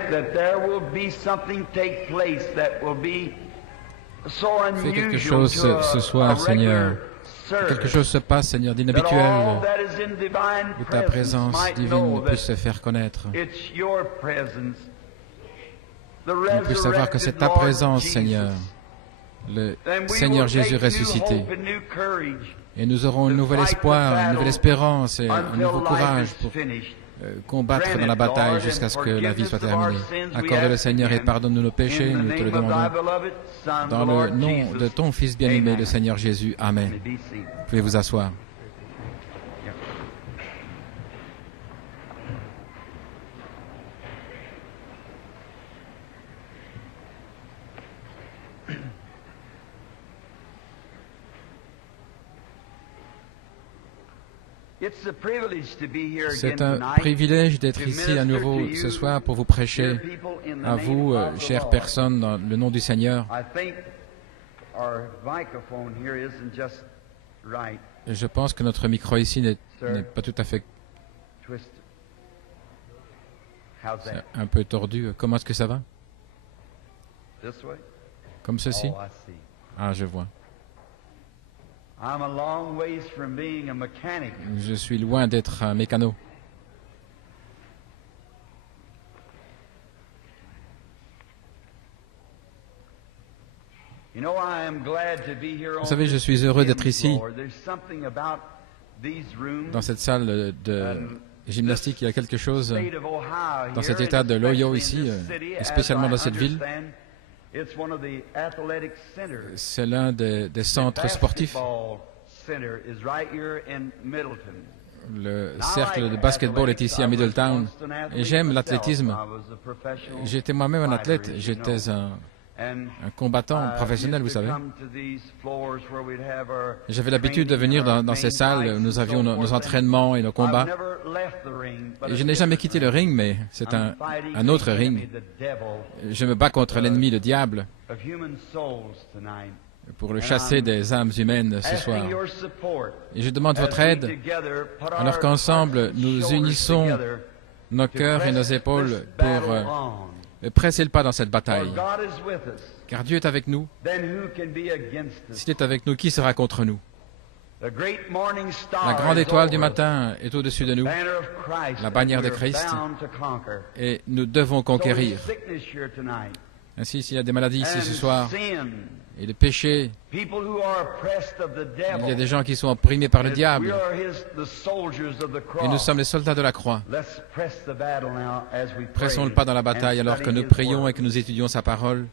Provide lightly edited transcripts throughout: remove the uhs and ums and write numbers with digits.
Fais quelque chose ce soir, Seigneur. Quelque chose se passe, Seigneur, d'inhabituel, où ta présence divine puisse se faire connaître. On puisse savoir que c'est ta présence, Seigneur, le Seigneur Jésus ressuscité. Et nous aurons un nouvel espoir, une nouvelle espérance et un nouveau courage pour combattre dans la bataille jusqu'à ce que la vie soit terminée. Accorde-le, Seigneur, et pardonne-nous nos péchés, nous te le demandons. Dans le nom de ton Fils bien-aimé, le Seigneur Jésus. Amen. Vous pouvez vous asseoir. C'est un privilège d'être ici à nouveau ce soir pour vous prêcher à vous, chères personnes, dans le nom du Seigneur. Je pense que notre micro ici n'est pas tout à fait... C'est un peu tordu. Comment est-ce que ça va? Comme ceci? Ah, je vois. Je suis loin d'être un mécano. Vous savez, je suis heureux d'être ici, dans cette salle de gymnastique. Il y a quelque chose dans cet état de l'Ohio ici, et spécialement dans cette ville. C'est l'un des centres sportifs. Le cercle de basketball est ici à Middletown. Et j'aime l'athlétisme. J'étais moi-même un athlète. J'étais un combattant professionnel, vous savez. J'avais l'habitude de venir dans ces salles où nous avions nos entraînements et nos combats. Et je n'ai jamais quitté le ring, mais c'est un autre ring. Je me bats contre l'ennemi, le diable, pour le chasser des âmes humaines ce soir. Et je demande votre aide, alors qu'ensemble, nous unissons nos cœurs et nos épaules pour presser le pas dans cette bataille. Car Dieu est avec nous. S'il est avec nous, qui sera contre nous? La grande étoile du matin est au-dessus de nous, la bannière de Christ, et nous devons conquérir. Ainsi, s'il y a des maladies ici ce soir, et des péchés, il y a des gens qui sont opprimés par le diable, et nous sommes les soldats de la croix. Pressons le pas dans la bataille alors que nous prions et que nous étudions sa parole.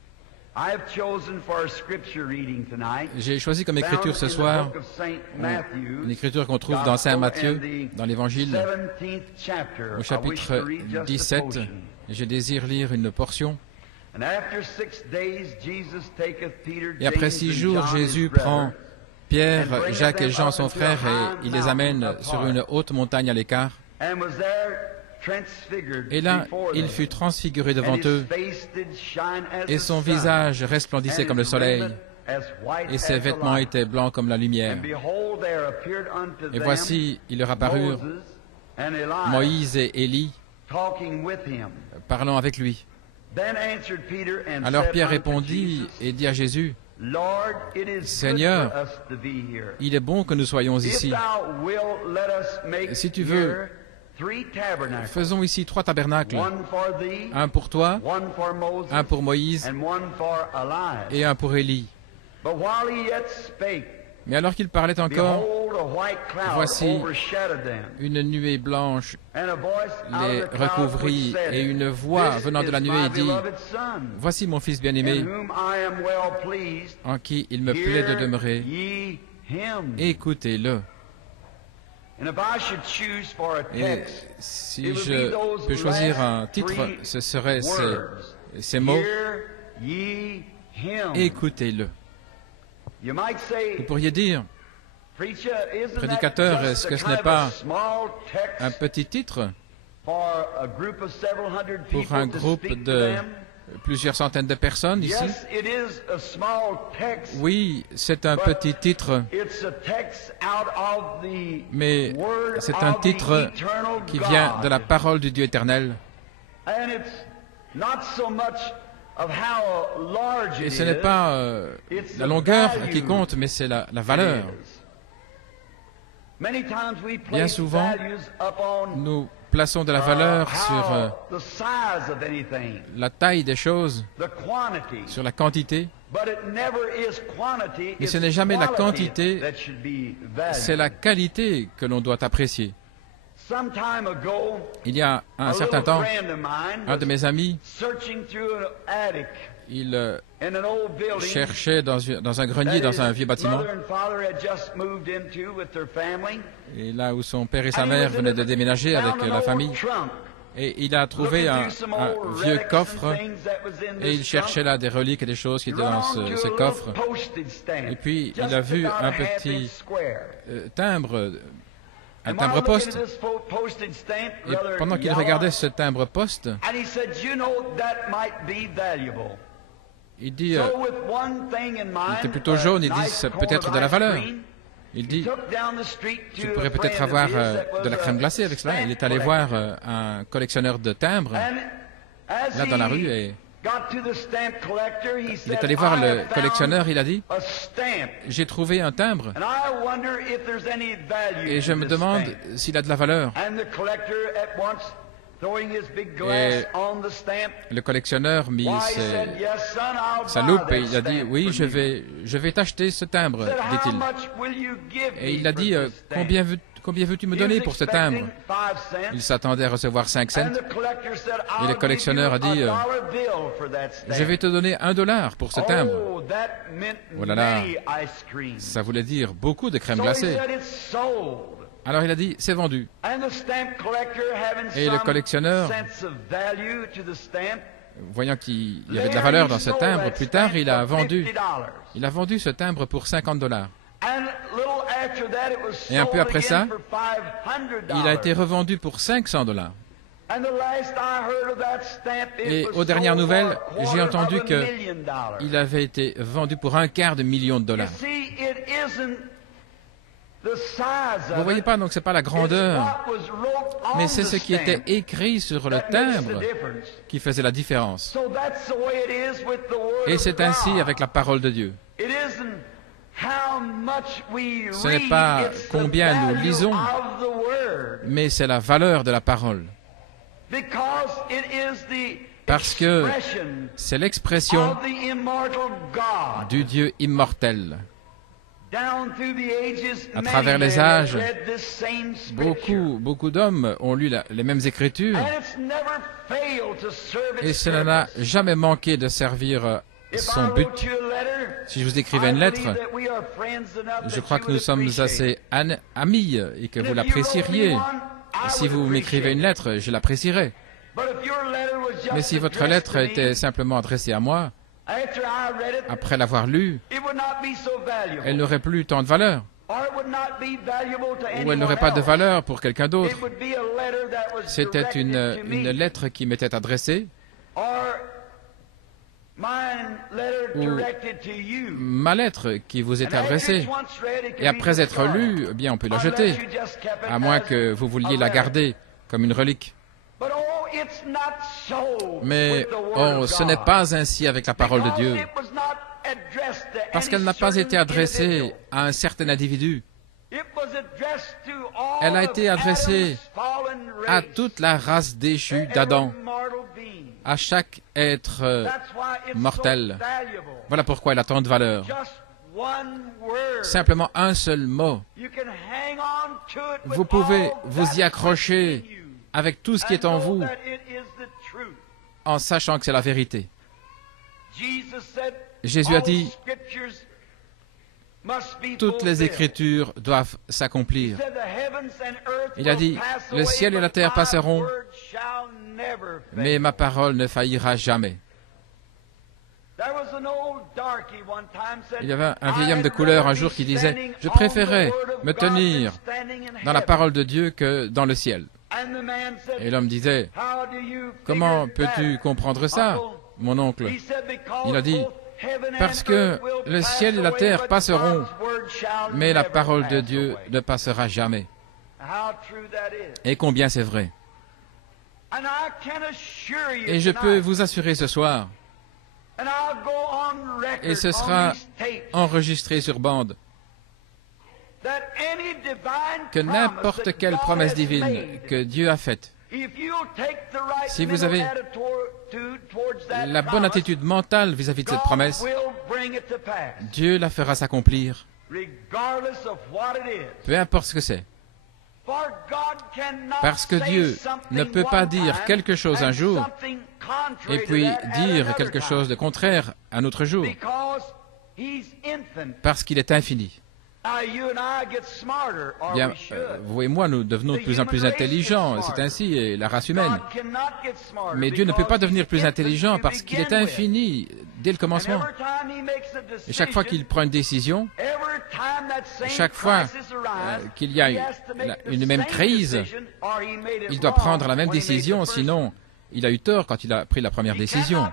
J'ai choisi comme écriture ce soir une écriture qu'on trouve dans Saint Matthieu, dans l'Évangile, au chapitre 17. Je désire lire une portion. Et après 6 jours, Jésus prend Pierre, Jacques et Jean, son frère, et il les amène sur une haute montagne à l'écart. Et là, il fut transfiguré devant eux, et son visage resplendissait comme le soleil, et ses vêtements étaient blancs comme la lumière. Et voici, il leur apparurent Moïse et Élie, parlant avec lui. Alors Pierre répondit et dit à Jésus, « Seigneur, il est bon que nous soyons ici. Si tu veux, faisons ici 3 tabernacles, un pour toi, un pour Moïse et un pour Élie. » Mais alors qu'il parlait encore, voici, une nuée blanche les recouvrit, et une voix venant de la nuée dit, « Voici mon Fils bien-aimé, en qui il me plaît de demeurer. Écoutez-le. » Et si je peux choisir un titre, ce serait ces mots, « Écoutez-le. » Vous pourriez dire, prédicateur, est-ce que ce n'est pas un petit titre pour un groupe de plusieurs centaines de personnes ici? Oui, c'est un petit titre, mais c'est un titre qui vient de la parole du Dieu éternel. Et ce n'est pas la longueur qui compte, mais c'est la valeur. Bien souvent, nous plaçons de la valeur sur la taille des choses, sur la quantité, mais ce n'est jamais la quantité, c'est la qualité que l'on doit apprécier. Il y a un certain temps, un de mes amis, il cherchait dans un grenier, dans un vieux bâtiment, et là où son père et sa mère venaient de déménager avec la famille, et il a trouvé un vieux coffre, et il cherchait là des reliques et des choses qui étaient dans ce coffre. Et puis il a vu un petit timbre, un timbre-poste. Et pendant qu'il regardait ce timbre-poste, il dit, il était plutôt jaune, il dit, c'est peut-être de la valeur. Il dit, tu pourrais peut-être avoir de la crème glacée avec cela. Il est allé voir un collectionneur de timbres, là dans la rue, et il est allé voir le collectionneur, il a dit, j'ai trouvé un timbre, et je me demande s'il a de la valeur. Et le collectionneur mit sa loupe et il a dit, oui, je vais t'acheter ce timbre, dit-il. Et il a dit, combien veux-tu me donner pour ce timbre? Il s'attendait à recevoir 5 cents. Et le collectionneur a dit, je vais te donner $1 pour ce timbre. Oh là là, ça voulait dire beaucoup de crème glacée. Alors il a dit, c'est vendu. Et le collectionneur, voyant qu'il y avait de la valeur dans ce timbre, plus tard, il a vendu ce timbre pour $50. Et un peu après ça, il a été revendu pour $500. Et aux dernières nouvelles, j'ai entendu qu'il avait été vendu pour $250 000. Vous ne voyez pas, donc ce n'est pas la grandeur, mais c'est ce qui était écrit sur le timbre qui faisait la différence. Et c'est ainsi avec la parole de Dieu. Ce n'est pas combien nous lisons, mais c'est la valeur de la parole. Parce que c'est l'expression du Dieu immortel. À travers les âges, beaucoup d'hommes ont lu les mêmes Écritures et cela n'a jamais manqué de servir son but. Si je vous écrivais une lettre, je crois que nous sommes assez amis et que vous l'apprécieriez. Si vous m'écrivez une lettre, je l'apprécierais. Mais si votre lettre était simplement adressée à moi, après l'avoir lue, elle n'aurait plus tant de valeur. Ou elle n'aurait pas de valeur pour quelqu'un d'autre. C'était une lettre qui m'était adressée, ou ma lettre qui vous est adressée. Et après être lue, eh bien on peut la jeter, à moins que vous vouliez la garder comme une relique. Mais ce n'est pas ainsi avec la parole de Dieu, parce qu'elle n'a pas été adressée à un certain individu. Elle a été adressée à toute la race déchue d'Adam, à chaque être mortel. Voilà pourquoi elle a tant de valeur. Simplement un seul mot. Vous pouvez vous y accrocher avec tout ce qui est en vous, en sachant que c'est la vérité. Jésus a dit, toutes les Écritures doivent s'accomplir. Il a dit, le ciel et la terre passeront, mais ma parole ne faillira jamais. Il y avait un vieil homme de couleur un jour qui disait, je préférais me tenir dans la parole de Dieu que dans le ciel. Et l'homme disait, comment peux-tu comprendre ça, mon oncle? Il a dit, parce que le ciel et la terre passeront, mais la parole de Dieu ne passera jamais. Et combien c'est vrai. Et je peux vous assurer ce soir, et ce sera enregistré sur bande, que n'importe quelle promesse divine que Dieu a faite, si vous avez la bonne attitude mentale vis-à-vis de cette promesse, Dieu la fera s'accomplir, peu importe ce que c'est. Parce que Dieu ne peut pas dire quelque chose un jour et puis dire quelque chose de contraire un autre jour, parce qu'il est infini. Bien, vous et moi, nous devenons de plus en plus intelligents, c'est ainsi, et la race humaine. Mais Dieu ne peut pas devenir plus intelligent parce qu'il est infini dès le commencement. Et chaque fois qu'il prend une décision, chaque fois qu'il y a une même crise, il doit prendre la même décision, sinon il a eu tort quand il a pris la première décision.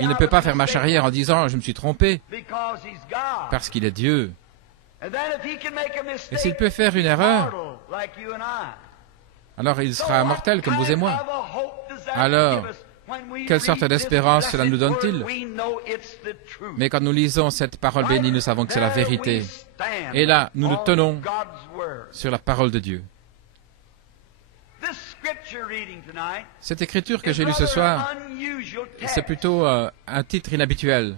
Il ne peut pas faire marche arrière en disant « je me suis trompé » parce qu'il est Dieu. Et s'il peut faire une erreur, alors il sera mortel comme vous et moi. Alors, quelle sorte d'espérance cela nous donne-t-il? Mais quand nous lisons cette parole bénie, nous savons que c'est la vérité. Et là, nous nous tenons sur la parole de Dieu. Cette écriture que j'ai lue ce soir, c'est plutôt un titre inhabituel.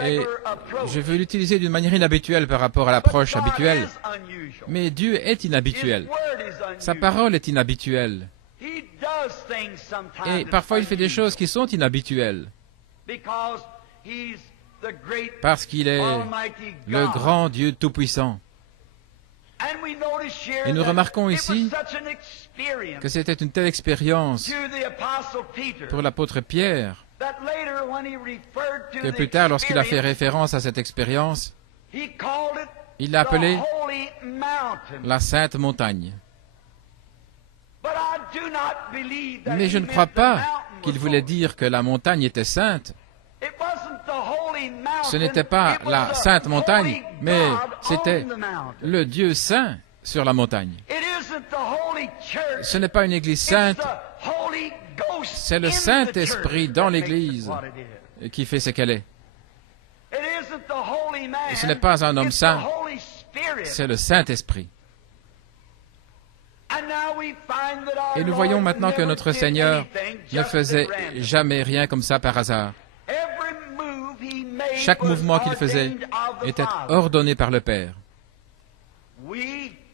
Et je veux l'utiliser d'une manière inhabituelle par rapport à l'approche habituelle. Mais Dieu est inhabituel. Sa parole est inhabituelle. Et parfois il fait des choses qui sont inhabituelles. Parce qu'il est le grand Dieu Tout-Puissant. Et nous remarquons ici que c'était une telle expérience pour l'apôtre Pierre, que plus tard, lorsqu'il a fait référence à cette expérience, il l'a appelée la Sainte Montagne. Mais je ne crois pas qu'il voulait dire que la montagne était sainte. Ce n'était pas la Sainte Montagne, mais c'était le Dieu saint sur la montagne. Ce n'est pas une église sainte, c'est le Saint-Esprit dans l'Église qui fait ce qu'elle est. Et ce n'est pas un homme saint, c'est le Saint-Esprit. Et nous voyons maintenant que notre Seigneur ne faisait jamais rien comme ça par hasard. Chaque mouvement qu'il faisait était ordonné par le Père.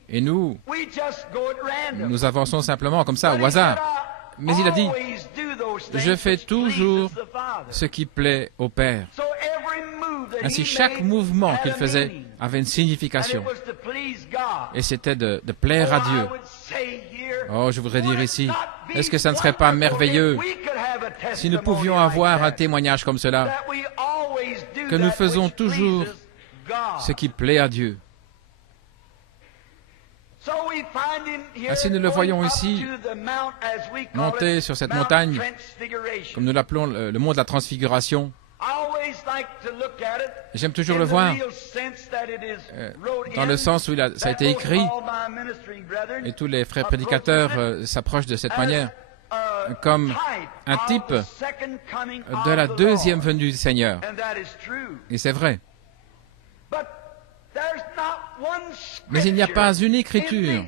Et nous avançons simplement comme ça, au hasard. Mais il a dit, je fais toujours ce qui plaît au Père. Ainsi, chaque mouvement qu'il faisait avait une signification. Et c'était de plaire à Dieu. Oh, je voudrais dire ici, est-ce que ça ne serait pas merveilleux si nous pouvions avoir un témoignage comme cela, que nous faisons toujours ce qui plaît à Dieu. Ainsi, nous le voyons ici, monter sur cette montagne, comme nous l'appelons le mont de la Transfiguration. J'aime toujours le voir, dans le sens où ça a été écrit, et tous les frères prédicateurs s'approchent de cette manière, comme un type de la deuxième venue du Seigneur. Et c'est vrai. Mais il n'y a pas une écriture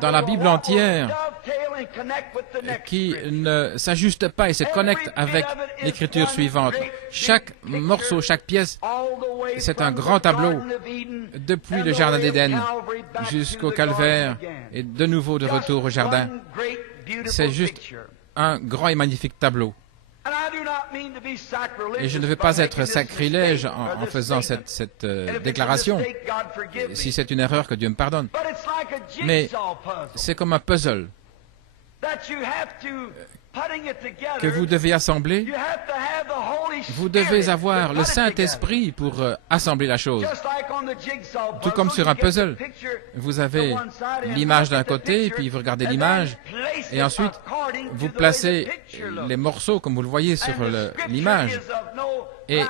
dans la Bible entière qui ne s'ajuste pas et se connecte avec l'écriture suivante. Chaque morceau, chaque pièce, c'est un grand tableau, depuis le Jardin d'Éden jusqu'au Calvaire et de nouveau de retour au Jardin. C'est juste un grand et magnifique tableau. Et je ne veux pas être sacrilège en faisant cette déclaration, si c'est une erreur, que Dieu me pardonne. Mais c'est comme un puzzle que vous devez assembler. Vous devez avoir le Saint-Esprit pour assembler la chose. Tout comme sur un puzzle. Vous avez l'image d'un côté, puis vous regardez l'image, et ensuite vous placez les morceaux comme vous le voyez sur l'image. Et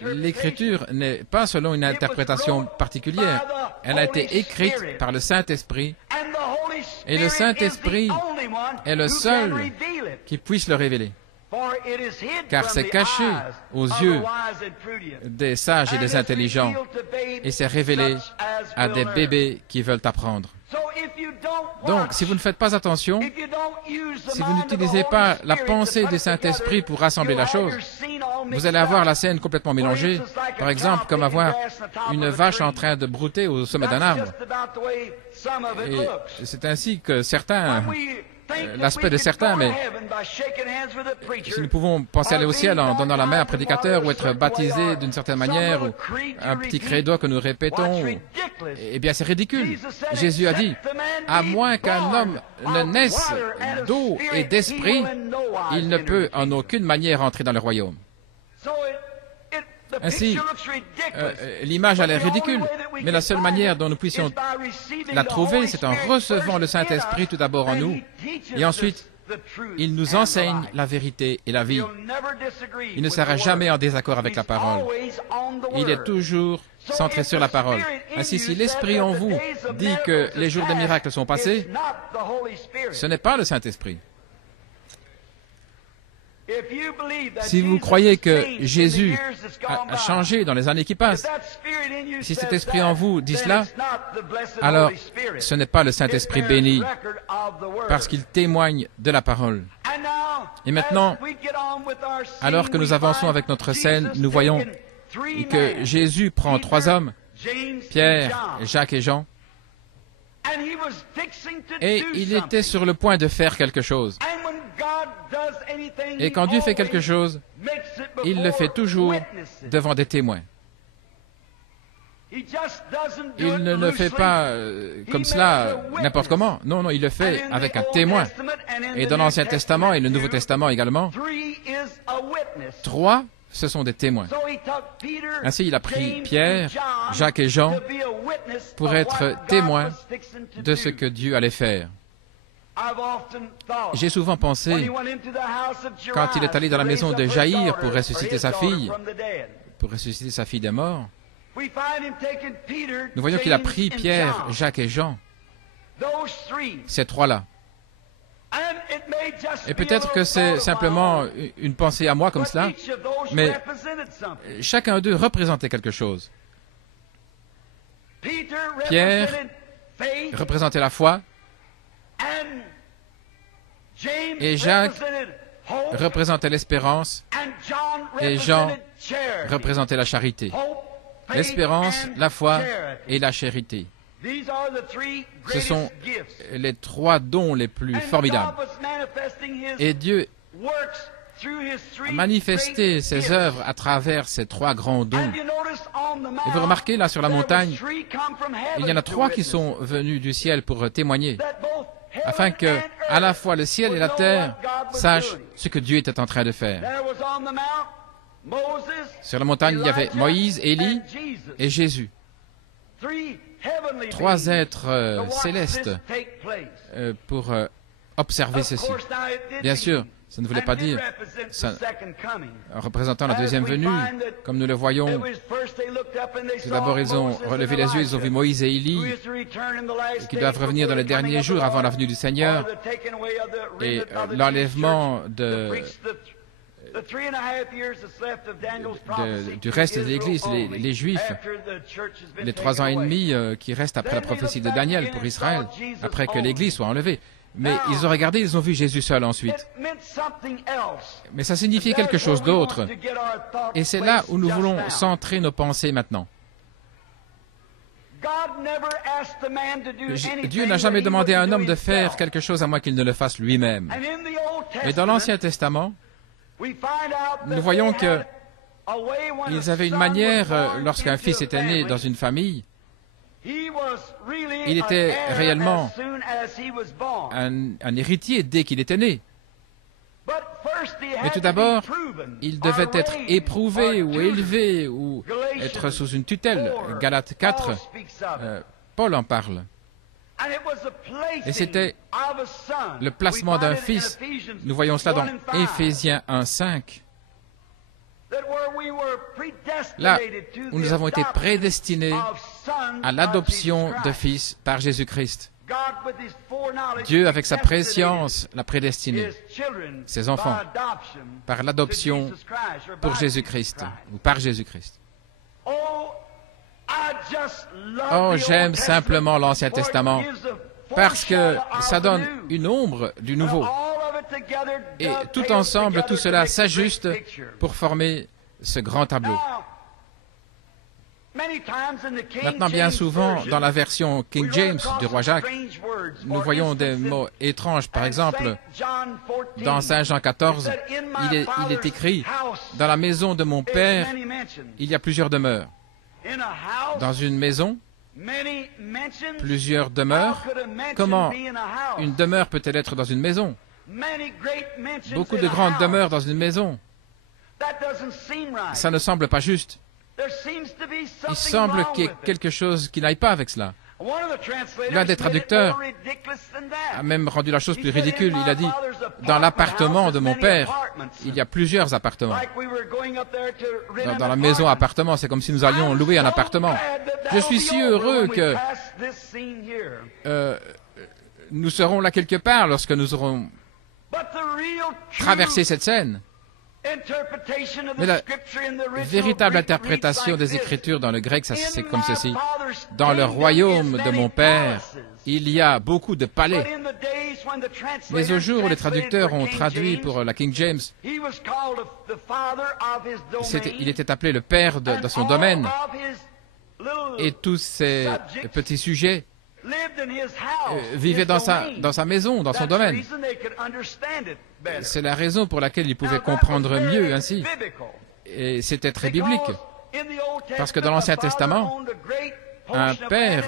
l'écriture n'est pas selon une interprétation particulière. Elle a été écrite par le Saint-Esprit, Et le Saint-Esprit est le seul qui puisse le révéler. Car c'est caché aux yeux des sages et des intelligents, et c'est révélé à des bébés qui veulent apprendre. Donc, si vous ne faites pas attention, si vous n'utilisez pas la pensée du Saint-Esprit pour rassembler la chose, vous allez avoir la scène complètement mélangée, par exemple, comme avoir une vache en train de brouter au sommet d'un arbre. Et c'est ainsi que certains... l'aspect de certains, mais si nous pouvons penser aller au ciel en donnant la main à un prédicateur ou être baptisé d'une certaine manière, ou un petit credo que nous répétons, eh bien c'est ridicule. Jésus a dit, à moins qu'un homme ne naisse d'eau et d'esprit, il ne peut en aucune manière entrer dans le royaume. Ainsi, l'image a l'air ridicule, mais la seule manière dont nous puissions la trouver, c'est en recevant le Saint-Esprit tout d'abord en nous, et ensuite, il nous enseigne la vérité et la vie. Il ne sera jamais en désaccord avec la parole. Il est toujours centré sur la parole. Ainsi, si l'Esprit en vous dit que les jours des miracles sont passés, ce n'est pas le Saint-Esprit. Si vous croyez que Jésus a changé dans les années qui passent, si cet esprit en vous dit cela, alors ce n'est pas le Saint-Esprit béni, parce qu'il témoigne de la parole. Et maintenant, alors que nous avançons avec notre scène, nous voyons que Jésus prend trois hommes, Pierre, Jacques et Jean, et il était sur le point de faire quelque chose. Et quand Dieu fait quelque chose, il le fait toujours devant des témoins. Il ne le fait pas comme cela, n'importe comment. Non, non, il le fait avec un témoin. Et dans l'Ancien Testament et le Nouveau Testament également, trois, ce sont des témoins. Ainsi, il a pris Pierre, Jacques et Jean pour être témoins de ce que Dieu allait faire. J'ai souvent pensé, quand il est allé dans la maison de Jaïr pour ressusciter sa fille des morts, nous voyons qu'il a pris Pierre, Jacques et Jean, ces trois-là. Et peut-être que c'est simplement une pensée à moi comme cela, mais chacun d'eux représentait quelque chose. Pierre représentait la foi, et Jacques représentait l'espérance, et Jean représentait la charité. L'espérance, la foi et la charité. Ce sont les trois dons les plus formidables. Et Dieu a manifesté ses œuvres à travers ces trois grands dons. Et vous remarquez, là, sur la montagne, il y en a trois qui sont venus du ciel pour témoigner, afin que, à la fois le ciel et la terre sachent ce que Dieu était en train de faire. Sur la montagne, il y avait Moïse, Élie et Jésus. Trois êtres célestes pour observer ceci. Bien sûr, ça ne voulait pas dire, en représentant la deuxième venue, comme nous le voyons. Tout d'abord, ils ont relevé les yeux, ils ont vu Moïse et Élie, qui doivent revenir dans les derniers jours avant la venue du Seigneur, et l'enlèvement du reste de l'Église, les Juifs, les 3 ans et demi qui restent après la prophétie de Daniel pour Israël, après que l'Église soit enlevée. Mais ils ont regardé, ils ont vu Jésus seul ensuite. Mais ça signifiait quelque chose d'autre. Et c'est là où nous voulons centrer nos pensées maintenant. Dieu n'a jamais demandé à un homme de faire quelque chose à moins qu'il ne le fasse lui-même. Et dans l'Ancien Testament, nous voyons qu'ils avaient une manière, lorsqu'un fils était né dans une famille, il était réellement un héritier dès qu'il était né. Mais tout d'abord, il devait être éprouvé ou élevé ou être sous une tutelle. Galates 4, Paul en parle. Et c'était le placement d'un fils. Nous voyons cela dans Éphésiens 1:5. Là où nous avons été prédestinés à l'adoption de fils par Jésus-Christ. Dieu, avec sa préscience, l'a prédestiné, ses enfants, par l'adoption pour Jésus-Christ, ou par Jésus-Christ. Oh, j'aime simplement l'Ancien Testament, parce que ça donne une ombre du Nouveau. Et tout ensemble, tout cela s'ajuste pour former ce grand tableau. Maintenant, bien souvent, dans la version King James du roi Jacques, nous voyons des mots étranges. Par exemple, dans Saint Jean 14, il est écrit « Dans la maison de mon Père, il y a plusieurs demeures. » Dans une maison, plusieurs demeures. Comment une demeure peut-elle être dans une maison? Beaucoup de grandes demeures dans une maison. Ça ne semble pas juste. Il semble qu'il y ait quelque chose qui n'aille pas avec cela. L'un des traducteurs a même rendu la chose plus ridicule. Il a dit, dans l'appartement de mon père, il y a plusieurs appartements. Dans la maison appartement, c'est comme si nous allions louer un appartement. Je suis si heureux que nous serons là quelque part lorsque nous aurons traversé cette scène. Mais la véritable interprétation des Écritures dans le grec, c'est comme ceci. Dans le royaume de mon Père, il y a beaucoup de palais. Mais au jour où les traducteurs ont traduit pour la King James, il était appelé le père de son domaine. Et tous ces petits sujets vivaient dans sa maison, dans son domaine. C'est la raison pour laquelle il pouvait comprendre mieux ainsi. Et c'était très biblique. Parce que dans l'Ancien Testament, un père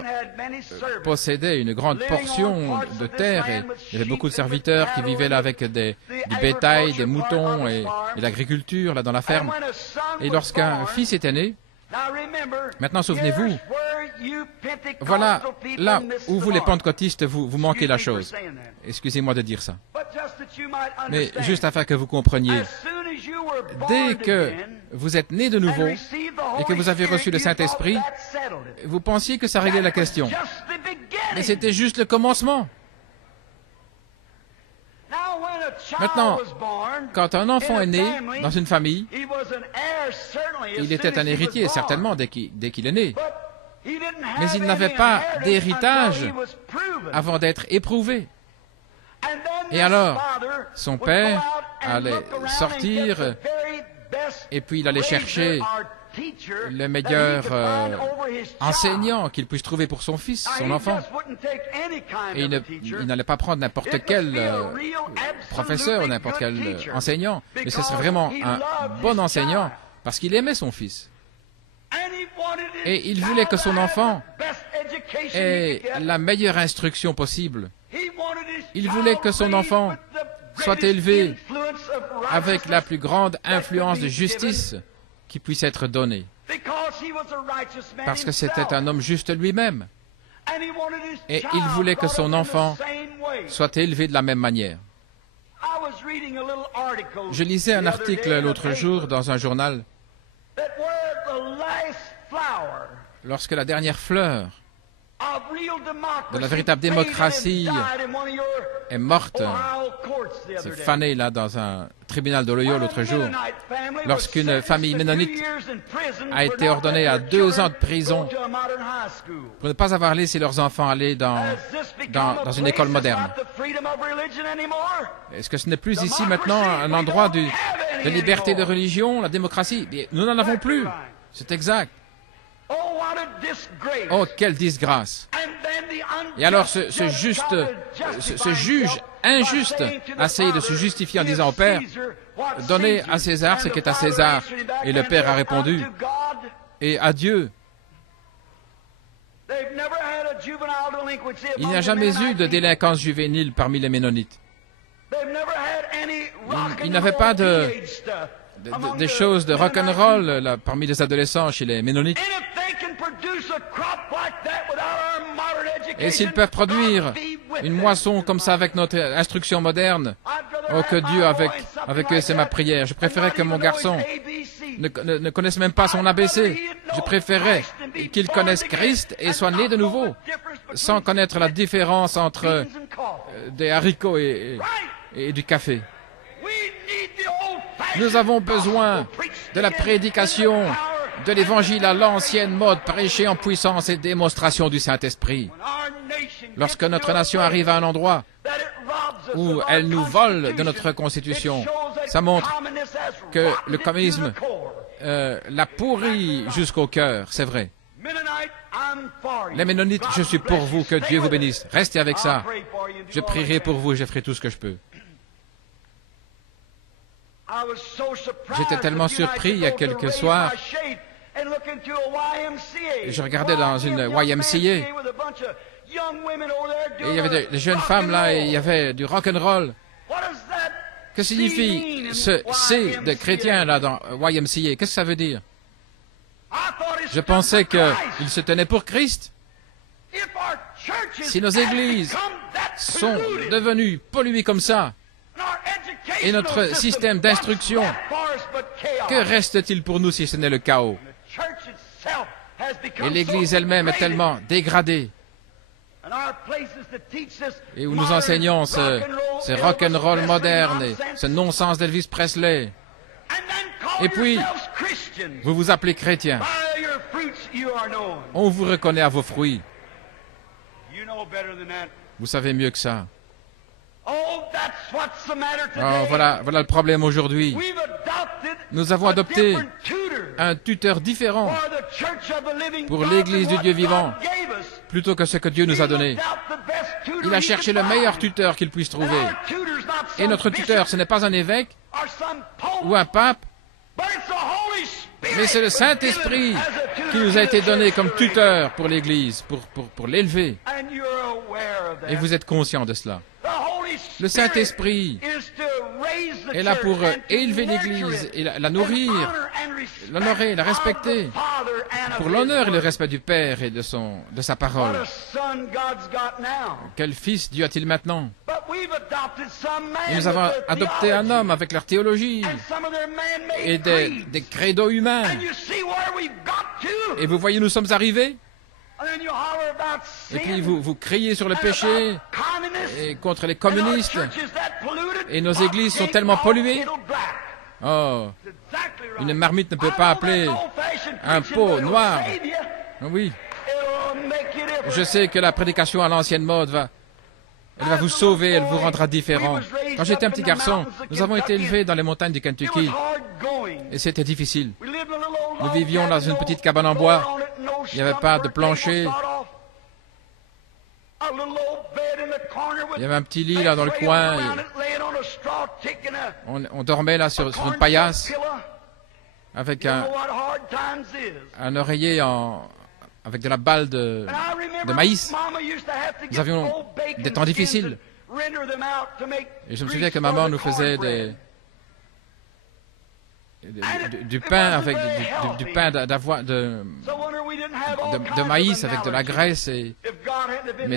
possédait une grande portion de terre et il y avait beaucoup de serviteurs qui vivaient là avec du bétail, des moutons et l'agriculture là dans la ferme. Et lorsqu'un fils était né, maintenant souvenez-vous, voilà là où vous les pentecôtistes, vous manquez la chose. Excusez-moi de dire ça. Mais juste afin que vous compreniez, dès que vous êtes né de nouveau et que vous avez reçu le Saint-Esprit, vous pensiez que ça réglait la question. Mais c'était juste le commencement. Maintenant, quand un enfant est né dans une famille, il était un héritier, certainement, dès qu'il est né. Mais il n'avait pas d'héritage avant d'être éprouvé. Et alors, son père allait sortir et puis il allait chercher le meilleur enseignant qu'il puisse trouver pour son fils, son enfant. Et il n'allait pas prendre n'importe quel professeur, n'importe quel enseignant, mais ce serait vraiment un bon enseignant parce qu'il aimait son fils. Et il voulait que son enfant ait la meilleure instruction possible. Il voulait que son enfant soit élevé avec la plus grande influence de justice qui puisse être donnée. Parce que c'était un homme juste lui-même. Et il voulait que son enfant soit élevé de la même manière. Je lisais un article l'autre jour dans un journal. Lorsque la dernière fleur de la véritable démocratie est morte, c'est fané là dans un tribunal d'Ohio l'autre jour, lorsqu'une famille ménonite a été ordonnée à 2 ans de prison pour ne pas avoir laissé leurs enfants aller dans une école moderne. Est-ce que ce n'est plus ici maintenant un endroit de liberté de religion, la démocratie? Nous n'en avons plus. C'est exact. Oh, quelle disgrâce! Et alors ce juge injuste a essayé de se justifier en disant au Père, donnez à César ce qui est à César. Et le Père a répondu, et à Dieu. Il n'y a jamais eu de délinquance juvénile parmi les Ménonites. Il n'y avait pas des choses de rock'n'roll parmi les adolescents chez les Ménonites. Et s'ils peuvent produire une moisson comme ça avec notre instruction moderne, oh que Dieu avec eux, c'est ma prière. Je préférais que mon garçon ne connaisse même pas son ABC. Je préférais qu'il connaisse Christ et soit né de nouveau. sans connaître la différence entre des haricots et du café. Nous avons besoin de la prédication de l'Évangile à l'ancienne mode, prêchée en puissance et démonstration du Saint-Esprit. Lorsque notre nation arrive à un endroit où elle nous vole de notre Constitution, ça montre que le communisme l'a pourri jusqu'au cœur, c'est vrai. Les Ménonites, je suis pour vous, que Dieu vous bénisse. Restez avec ça. Je prierai pour vous, je ferai tout ce que je peux. J'étais tellement surpris il y a quelques soirs. Je regardais dans une YMCA. Et il y avait des jeunes femmes là, et il y avait du rock'n'roll. Que signifie ce C de chrétien là dans YMCA? Qu'est-ce que ça veut dire? Je pensais qu'ils se tenaient pour Christ. Si nos églises sont devenues polluées comme ça, et notre système d'instruction, que reste-t-il pour nous si ce n'est le chaos? Et l'Église elle-même est tellement dégradée. Et où nous enseignons ce rock'n'roll moderne et ce non-sens d'Elvis Presley. Et puis, vous vous appelez chrétien. On vous reconnaît à vos fruits. Vous savez mieux que ça. Oh, voilà le problème aujourd'hui. Nous avons adopté un tuteur différent pour l'Église du Dieu vivant, plutôt que ce que Dieu nous a donné. Il a cherché le meilleur tuteur qu'il puisse trouver. Et notre tuteur, ce n'est pas un évêque ou un pape, mais c'est le Saint-Esprit qui nous a été donné comme tuteur pour l'Église, pour l'élever. Et vous êtes conscient de cela. Le Saint-Esprit est là pour élever l'Église et la nourrir, l'honorer, la respecter, pour l'honneur et le respect du Père et de sa parole. Quel fils Dieu a-t-il maintenant? Et nous avons adopté un homme avec leur théologie et des credos humains. Et vous voyez, nous sommes arrivés. Et puis vous criez sur le péché et contre les communistes. Et nos églises sont tellement polluées. Oh, une marmite ne peut pas appeler un pot noir. Oui. Je sais que la prédication à l'ancienne mode elle va vous sauver, elle vous rendra différent. Quand j'étais un petit garçon, nous avons été élevés dans les montagnes du Kentucky. Et c'était difficile. Nous vivions dans une petite cabane en bois. Il n'y avait pas de plancher. Il y avait un petit lit là dans le coin. On dormait là sur une paillasse avec un oreiller avec de la balle de maïs. Nous avions des temps difficiles. Et je me souviens que maman nous faisait du pain avec du pain de maïs avec de la graisse. Mais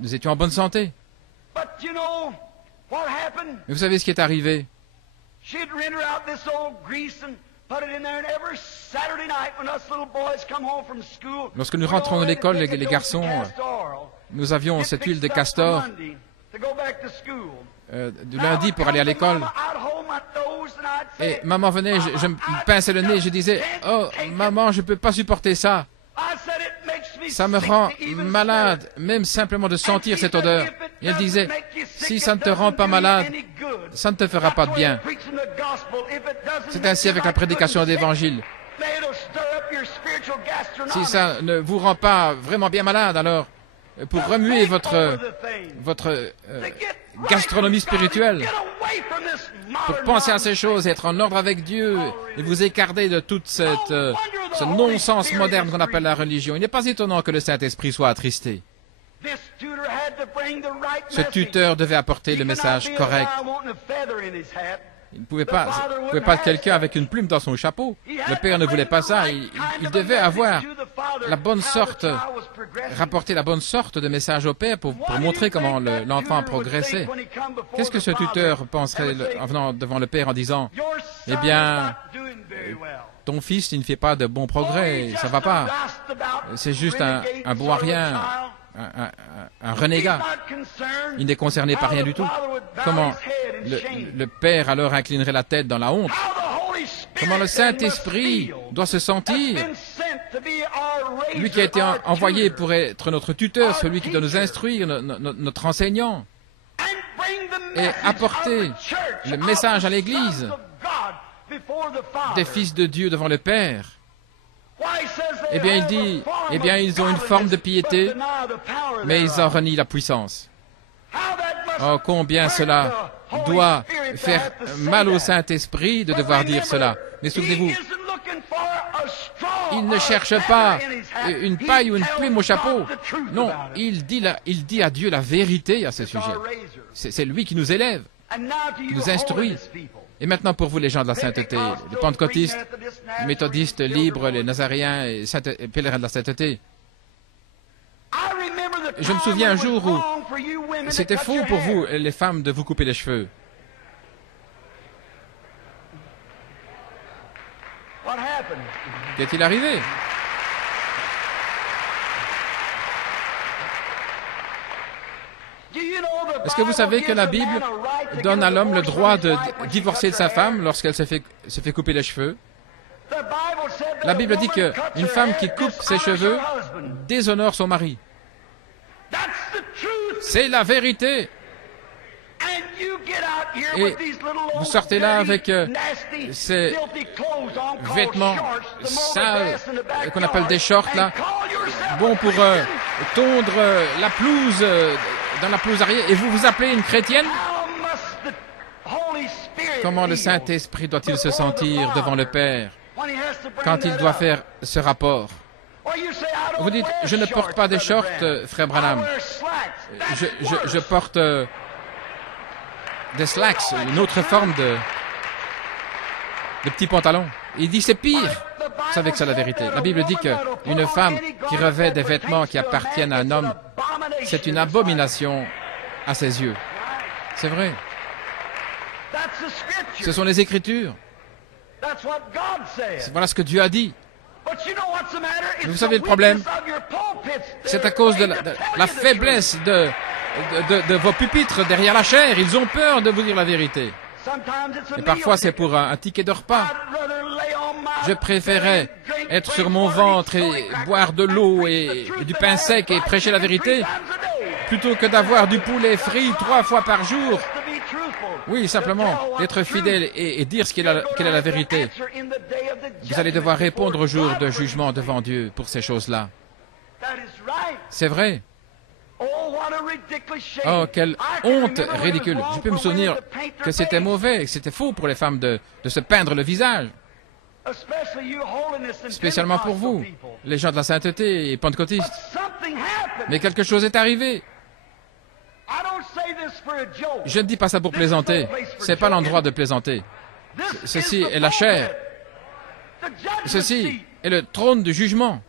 nous étions en bonne santé. Mais vous savez ce qui est arrivé? Lorsque nous rentrons à l'école, les garçons, nous avions cette huile de castor du lundi pour aller à l'école. Et maman venait, je me pinçais le nez et je disais, « Oh, maman, je ne peux pas supporter ça. Ça me rend malade, même simplement de sentir cette odeur. » Et elle disait, « Si ça ne te rend pas malade, ça ne te fera pas de bien. » C'est ainsi avec la prédication d'Évangile. Si ça ne vous rend pas vraiment bien malade, alors, pour remuer votre gastronomie spirituelle, pour penser à ces choses, être en ordre avec Dieu et vous écarter de toute ce non-sens moderne qu'on appelle la religion. Il n'est pas étonnant que le Saint-Esprit soit attristé. Ce tuteur devait apporter le message correct. Il ne pouvait pas être quelqu'un avec une plume dans son chapeau. Le Père ne voulait pas ça. Il devait avoir la bonne sorte, rapporter la bonne sorte de message au Père pour montrer comment l'enfant progressait. Qu'est-ce que ce tuteur penserait en venant devant le Père en disant, « Eh bien, ton fils, il ne fait pas de bons progrès, ça ne va pas. C'est juste un bon à rien. un renégat. Il n'est concerné par rien du tout. Comment le Père alors inclinerait la tête dans la honte? Comment le Saint-Esprit doit se sentir? Lui qui a été envoyé pour être notre tuteur, celui qui doit nous instruire, notre enseignant, et apporter le message à l'Église des fils de Dieu devant le Père. Eh bien, il dit, ils ont une forme de piété, mais ils en renient la puissance. Oh, combien cela doit faire mal au Saint-Esprit de devoir dire cela. Mais souvenez-vous, il ne cherche pas une paille ou une plume au chapeau. Non, il dit à Dieu la vérité à ce sujet. C'est lui qui nous élève, qui nous instruit. Et maintenant pour vous les gens de la sainteté, les pentecôtistes, les méthodistes libres, les nazaréens et pèlerins de la sainteté. Je me souviens un jour où c'était faux pour vous, les femmes, de vous couper les cheveux. Qu'est-il arrivé? Est-ce que vous savez que la Bible donne à l'homme le droit de divorcer de sa femme lorsqu'elle se fait couper les cheveux? La Bible dit qu'une femme qui coupe ses cheveux déshonore son mari. C'est la vérité. Et vous sortez là avec ces vêtements sales qu'on appelle des shorts là, bon pour tondre la pelouse dans la pelouse arrière, et vous vous appelez une chrétienne? Comment le Saint-Esprit doit-il se sentir devant le Père quand il doit faire ce rapport? Vous dites, je ne porte pas des shorts, frère Branham. Je porte des slacks, une autre forme de petits pantalons. Il dit, c'est pire. Vous savez que c'est la vérité. La Bible dit qu'une femme qui revêt des vêtements qui appartiennent à un homme, c'est une abomination à ses yeux. C'est vrai. Ce sont les Écritures. Voilà ce que Dieu a dit. Mais vous savez le problème? C'est à cause de la faiblesse de vos pupitres derrière la chair. Ils ont peur de vous dire la vérité. Et parfois c'est pour un ticket de repas. Je préférais être sur mon ventre et boire de l'eau et du pain sec et prêcher la vérité plutôt que d'avoir du poulet frit 3 fois par jour. Oui, simplement, d'être fidèle et dire quelle est la vérité. Vous allez devoir répondre au jour de jugement devant Dieu pour ces choses-là. C'est vrai. Oh, quelle honte ridicule. Je peux me souvenir que c'était mauvais, que c'était faux pour les femmes de se peindre le visage. Spécialement pour vous, les gens de la sainteté et pentecôtistes. Mais quelque chose est arrivé. Je ne dis pas ça pour plaisanter. Ce n'est pas l'endroit de plaisanter. Ceci est la chair. Ceci est le trône du jugement.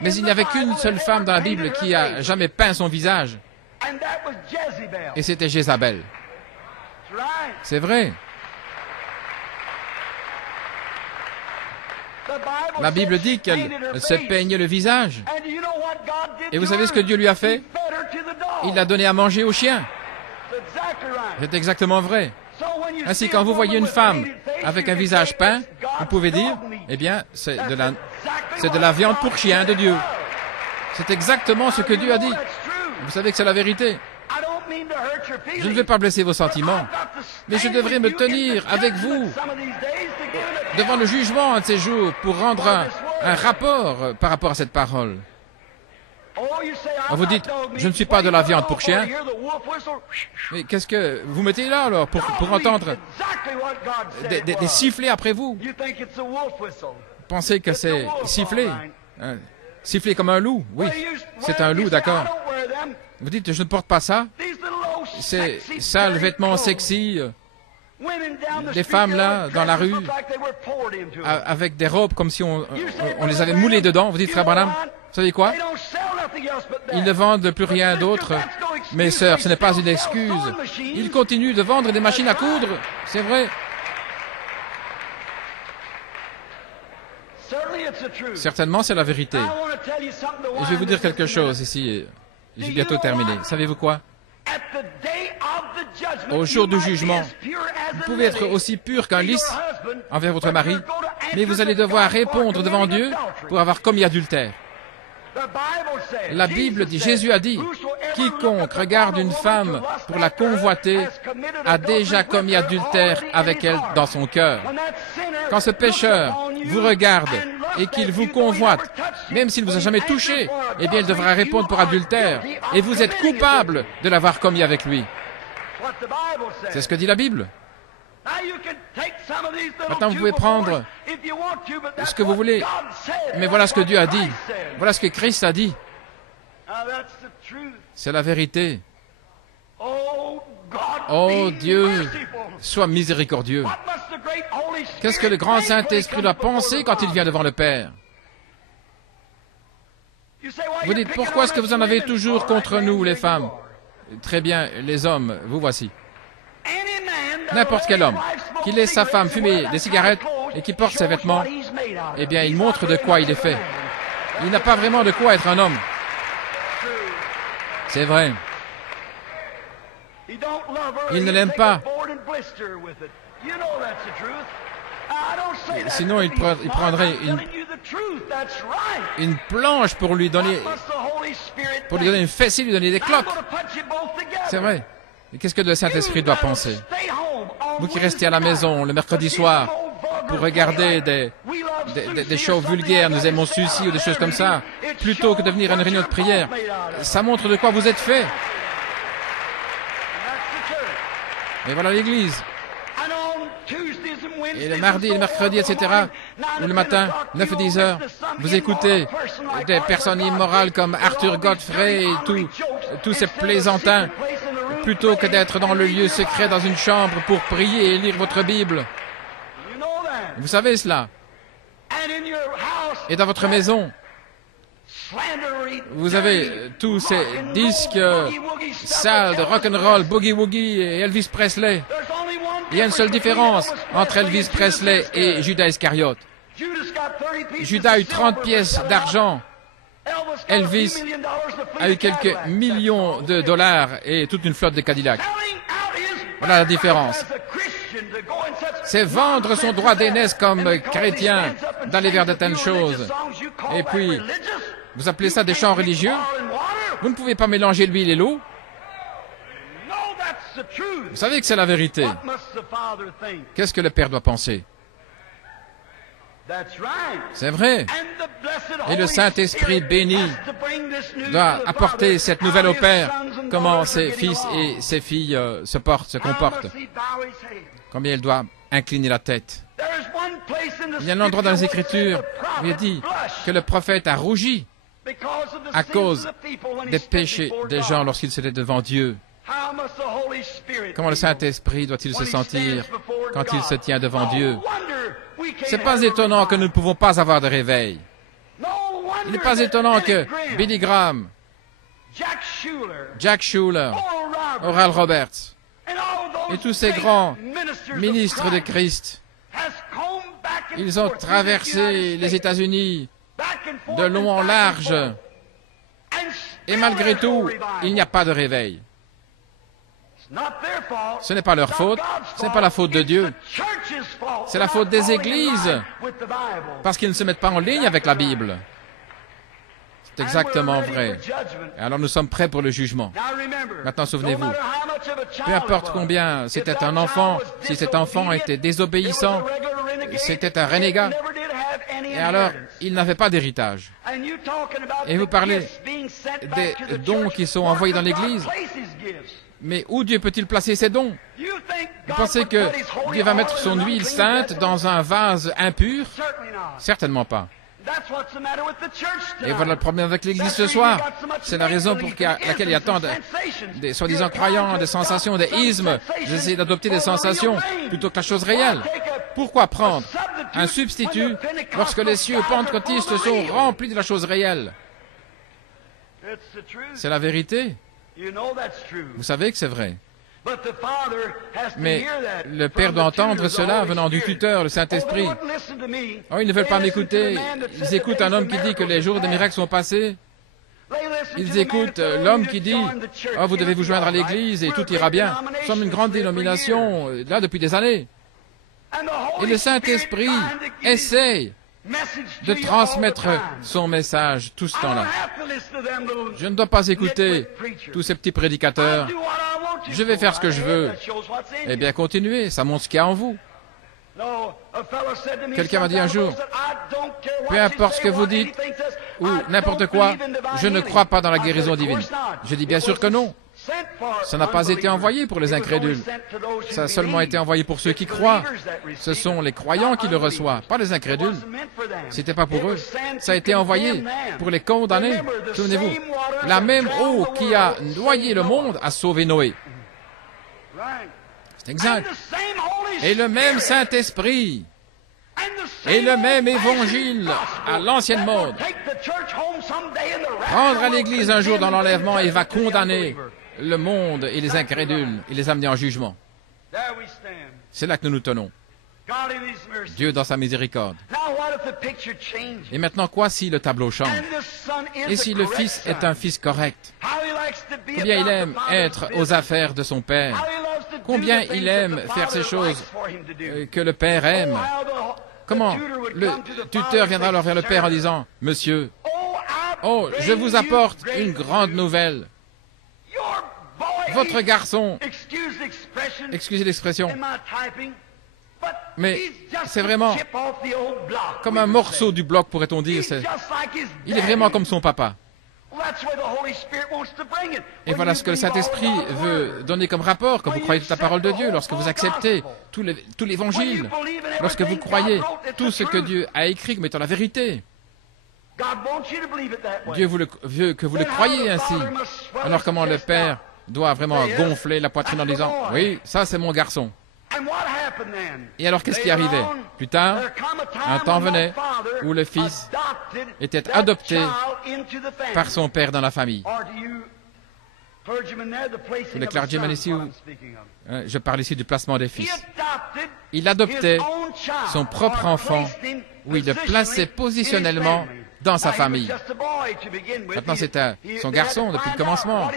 Mais il n'y avait qu'une seule femme dans la Bible qui a jamais peint son visage. Et c'était Jézabel. C'est vrai. La Bible dit qu'elle se peignait le visage. Et vous savez ce que Dieu lui a fait? Il l'a donné à manger aux chiens. C'est exactement vrai. Ainsi, quand vous voyez une femme avec un visage peint, vous pouvez dire, eh bien, c'est de la viande pour chien de Dieu. C'est exactement ce que Dieu a dit. Vous savez que c'est la vérité. Je ne veux pas blesser vos sentiments, mais je devrais me tenir avec vous devant le jugement un de ces jours pour rendre un rapport par rapport à cette parole. Vous dites, je ne suis pas de la viande pour chien. Mais qu'est-ce que vous mettez là alors pour entendre des sifflets après vous? Pensez que c'est siffler. Siffler comme un loup, oui. C'est un loup, d'accord. Vous dites, je ne porte pas ça. Ces sales vêtements sexy. Des femmes là, dans la rue, avec des robes comme si on les avait moulées dedans. Vous dites, frère Branham, vous savez quoi? Ils ne vendent plus rien d'autre. Mes sœurs, ce n'est pas une excuse. Ils continuent de vendre des machines à coudre. C'est vrai. Certainement, c'est la vérité. Et je vais vous dire quelque chose ici. J'ai bientôt terminé. Savez-vous quoi? Au jour du jugement, vous pouvez être aussi pur qu'un lys envers votre mari, mais vous allez devoir répondre devant Dieu pour avoir commis adultère. La Bible dit, Jésus a dit, « Quiconque regarde une femme pour la convoiter a déjà commis adultère avec elle dans son cœur. » Quand ce pécheur vous regarde et qu'il vous convoite, même s'il ne vous a jamais touché, eh bien, il devra répondre pour adultère. Et vous êtes coupable de l'avoir commis avec lui. C'est ce que dit la Bible. Maintenant, vous pouvez prendre ce que vous voulez, mais voilà ce que Dieu a dit. Voilà ce que Christ a dit. C'est la vérité. Oh Dieu, sois miséricordieux. Qu'est-ce que le grand Saint-Esprit doit penser quand il vient devant le Père? Vous dites, pourquoi est-ce que vous en avez toujours contre nous, les femmes? Très bien, les hommes, vous voici. N'importe quel homme qui laisse sa femme fumer des cigarettes et qui porte ses vêtements, eh bien, il montre de quoi il est fait. Il n'a pas vraiment de quoi être un homme. C'est vrai. Il ne l'aime pas. Sinon, il prendrait une planche pour lui donner une fessée, lui donner des cloques. C'est vrai. Et qu'est-ce que le Saint-Esprit doit penser? Vous qui restez à la maison le mercredi soir pour regarder des shows vulgaires, nous aimons ceci ou des choses comme ça, plutôt que de venir à une réunion de prière, ça montre de quoi vous êtes fait. Et voilà l'Église. Et le mardi, le mercredi, etc., ou le matin, 9 ou 10 heures, vous écoutez des personnes immorales comme Arthur Godfrey et tous ces plaisantins, plutôt que d'être dans le lieu secret dans une chambre pour prier et lire votre Bible. Vous savez cela. Et dans votre maison, vous avez tous ces disques sales de rock'n'roll, boogie-woogie et Elvis Presley. Il y a une seule différence entre Elvis Presley et Judas Iscariote. Judas a eu 30 pièces d'argent. Elvis a eu quelques millions de dollars et toute une flotte de Cadillac. Voilà la différence. C'est vendre son droit d'aînesse comme chrétien d'aller vers de telles choses. Et puis, vous appelez ça des chants religieux? Vous ne pouvez pas mélanger l'huile et l'eau. Vous savez que c'est la vérité. Qu'est-ce que le Père doit penser? C'est vrai. Et le Saint-Esprit béni doit apporter cette nouvelle au Père. Comment ses fils et ses filles se comportent. Combien il doit incliner la tête. Il y a un endroit dans les Écritures où il dit que le prophète a rougi à cause des péchés des gens lorsqu'ils étaient devant Dieu. Comment le Saint-Esprit doit-il se sentir quand il se tient devant Dieu? C'est pas étonnant que nous ne pouvons pas avoir de réveil. Il n'est pas étonnant que Billy Graham, Jack Shuler, Oral Roberts et tous ces grands ministres de Christ, ils ont traversé les États-Unis de long en large et malgré tout, il n'y a pas de réveil. Ce n'est pas leur faute, ce n'est pas la faute de Dieu. C'est la faute des églises, parce qu'ils ne se mettent pas en ligne avec la Bible. C'est exactement vrai. Et alors nous sommes prêts pour le jugement. Maintenant, souvenez-vous, peu importe combien c'était un enfant, si cet enfant était désobéissant, c'était un renégat, et alors il n'avait pas d'héritage. Et vous parlez des dons qui sont envoyés dans l'Église. Mais où Dieu peut-il placer ses dons? Vous pensez que Dieu va mettre son huile sainte dans un vase impur? Certainement pas. Et voilà le problème avec l'Église ce soir. C'est la raison pour laquelle il y a tant des soi-disant croyants, des sensations, des ismes. J'essaie d'adopter des sensations plutôt que la chose réelle. Pourquoi prendre un substitut lorsque les cieux pentecôtistes sont remplis de la chose réelle? C'est la vérité. Vous savez que c'est vrai. Mais le Père doit entendre cela venant du tuteur, le Saint-Esprit. Oh, ils ne veulent pas m'écouter. Ils écoutent un homme qui dit que les jours des miracles sont passés. Ils écoutent l'homme qui dit « Oh, vous devez vous joindre à l'Église et tout ira bien. Nous sommes une grande dénomination, là, depuis des années. » Et le Saint-Esprit essaye de transmettre son message tout ce temps-là. Je ne dois pas écouter tous ces petits prédicateurs. Je vais faire ce que je veux. Eh bien, continuez, ça montre ce qu'il y a en vous. Quelqu'un m'a dit un jour, peu importe ce que vous dites, ou n'importe quoi, je ne crois pas dans la guérison divine. Je dis bien sûr que non. Ça n'a pas été envoyé pour les incrédules. Ça a seulement été envoyé pour ceux qui croient. Ce sont les croyants qui le reçoivent, pas les incrédules. C'était pas pour eux. Ça a été envoyé pour les condamnés. Souvenez-vous, la même eau qui a noyé le monde a sauvé Noé. C'est exact. Et le même Saint-Esprit et le même évangile à l'ancienne mode prendra l'Église un jour dans l'enlèvement et va condamner le monde et les incrédules et les amener en jugement. C'est là que nous nous tenons. Dieu dans sa miséricorde. Et maintenant, quoi si le tableau change? Et si le Fils est un Fils correct? Combien il aime être aux affaires de son Père? Combien il aime faire ces choses que le Père aime? Comment le tuteur viendra alors vers le Père en disant « Monsieur, oh, je vous apporte une grande nouvelle. Votre garçon, excusez l'expression, mais c'est vraiment comme un morceau du bloc, pourrait-on dire. Il est vraiment comme son papa. Et voilà ce que le Saint-Esprit veut donner comme rapport quand vous croyez toute la parole de Dieu, lorsque vous acceptez tout l'Évangile, lorsque vous croyez tout ce que Dieu a écrit comme étant la vérité. Dieu veut que vous le croyiez ainsi. Alors comment le Père doit vraiment gonfler la poitrine en disant « Oui, ça c'est mon garçon ». Et alors qu'est-ce qui arrivait? Plus tard, un temps venait où le Fils était adopté par son Père dans la famille. Les clergymen ici, je parle ici du placement des fils. Il adoptait son propre enfant, où il le plaçait positionnellement dans sa famille. Maintenant, c'était son garçon depuis le commencement.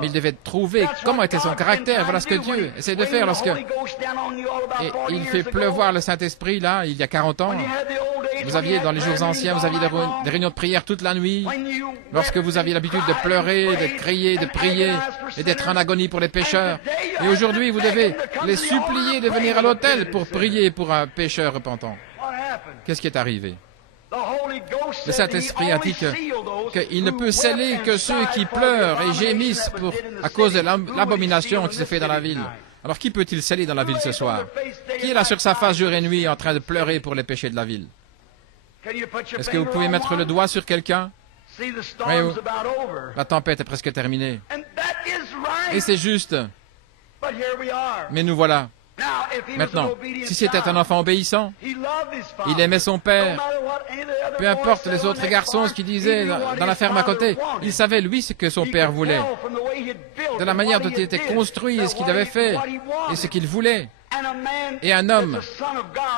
Mais il devait trouver comment était son caractère. Voilà ce que Dieu essaie de faire lorsque... Et il fait pleuvoir le Saint-Esprit, là, il y a 40 ans. Vous aviez, dans les jours anciens, vous aviez des réunions de prière toute la nuit. Lorsque vous aviez l'habitude de pleurer, de crier, de prier et d'être en agonie pour les pécheurs. Et aujourd'hui, vous devez les supplier de venir à l'autel pour prier pour un pécheur repentant. Qu'est-ce qui est arrivé? Le Saint-Esprit a dit qu'il ne peut sceller que ceux qui pleurent et gémissent à cause de l'abomination qui se fait dans la ville. Alors qui peut-il sceller dans la ville ce soir? Qui est là sur sa face jour et nuit en train de pleurer pour les péchés de la ville? Est-ce que vous pouvez mettre le doigt sur quelqu'un? Voyez-vous, la tempête est presque terminée. Et c'est juste. Mais nous voilà. Maintenant, si c'était un enfant obéissant, il aimait son père, peu importe les autres garçons, ce qu'ils disaient dans la ferme à côté, il savait lui ce que son père voulait, de la manière dont il était construit, et ce qu'il avait fait, et ce qu'il voulait. Et un homme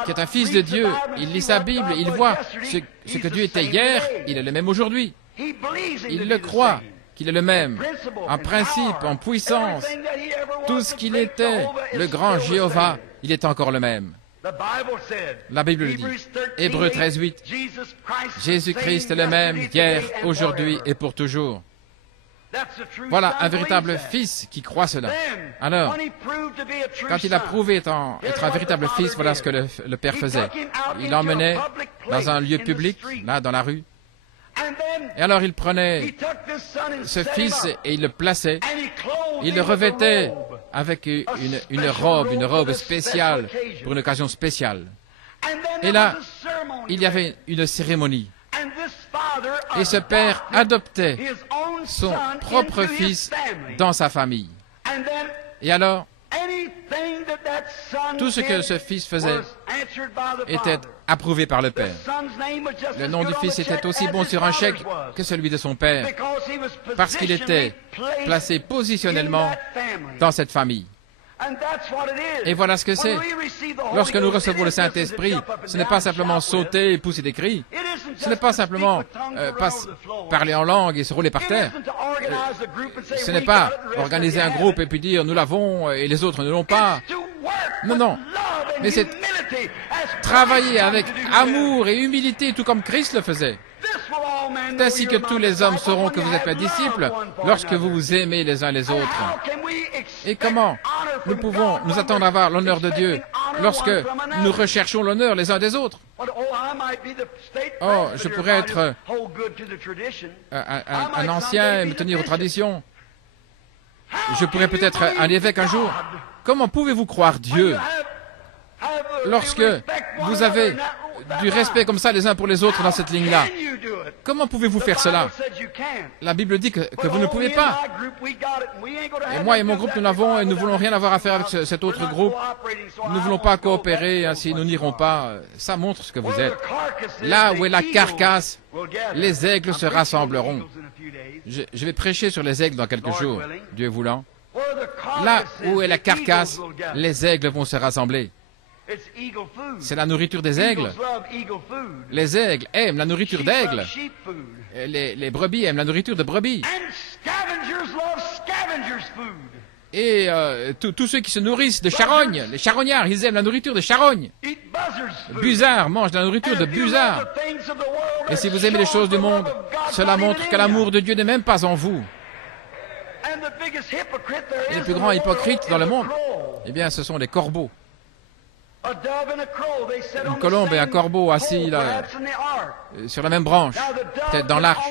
qui est un fils de Dieu, il lit sa Bible, il voit ce que Dieu était hier, il est le même aujourd'hui. Il le croit, qu'il est le même, en principe, en puissance. Tout ce qu'il était, le grand Jéhovah, il est encore le même. La Bible le dit. Hébreux 13:8. Jésus-Christ est le même, hier, aujourd'hui et pour toujours. Voilà un véritable fils qui croit cela. Alors, quand il a prouvé être un véritable fils, voilà ce que le Père faisait. Il l'emmenait dans un lieu public, là, dans la rue. Et alors il prenait ce fils et il le plaçait. Il le revêtait avec une robe spéciale, pour une occasion spéciale. Et là, il y avait une cérémonie. Et ce père adoptait son propre fils dans sa famille. Et alors, Tout ce que ce fils faisait était approuvé par le Père. Le nom du fils était aussi bon sur un chèque que celui de son père, parce qu'il était placé positionnellement dans cette famille. Et voilà ce que c'est. Lorsque nous recevons le Saint-Esprit, ce n'est pas simplement sauter et pousser des cris. Ce n'est pas simplement parler en langue et se rouler par terre. Ce n'est pas organiser un groupe et puis dire nous l'avons et les autres ne l'ont pas. Non, non. Mais c'est travailler avec amour et humilité, tout comme Christ le faisait. C'est ainsi que tous les hommes sauront que vous êtes mes disciples, lorsque vous vous aimez les uns les autres. Et comment nous pouvons nous attendre à avoir l'honneur de Dieu lorsque nous recherchons l'honneur les uns des autres? Oh, je pourrais être un ancien et me tenir aux traditions. Je pourrais peut-être un évêque un jour. Comment pouvez-vous croire Dieu lorsque vous avez du respect comme ça les uns pour les autres dans cette ligne-là? Comment pouvez-vous faire cela? La Bible dit que vous ne pouvez pas. Et moi et mon groupe, nous l'avons et nous ne voulons rien avoir à faire avec cet autre groupe. Nous ne voulons pas coopérer, ainsi nous n'irons pas. Ça montre ce que vous êtes. Là où est la carcasse, les aigles se rassembleront. Je vais prêcher sur les aigles dans quelques jours, Dieu voulant. Là où est la carcasse, les aigles vont se rassembler. C'est la nourriture des aigles. Les aigles aiment la nourriture d'aigles. Les brebis aiment la nourriture de brebis. Et tous ceux qui se nourrissent de charognes, les charognards, ils aiment la nourriture de charognes. Busards mangent de la nourriture de busards. Et si vous aimez les choses du monde, cela montre que l'amour de Dieu n'est même pas en vous. Et les plus grands hypocrites dans le monde, eh bien, ce sont les corbeaux. Une colombe et un corbeau assis là, sur la même branche, peut-être dans l'arche.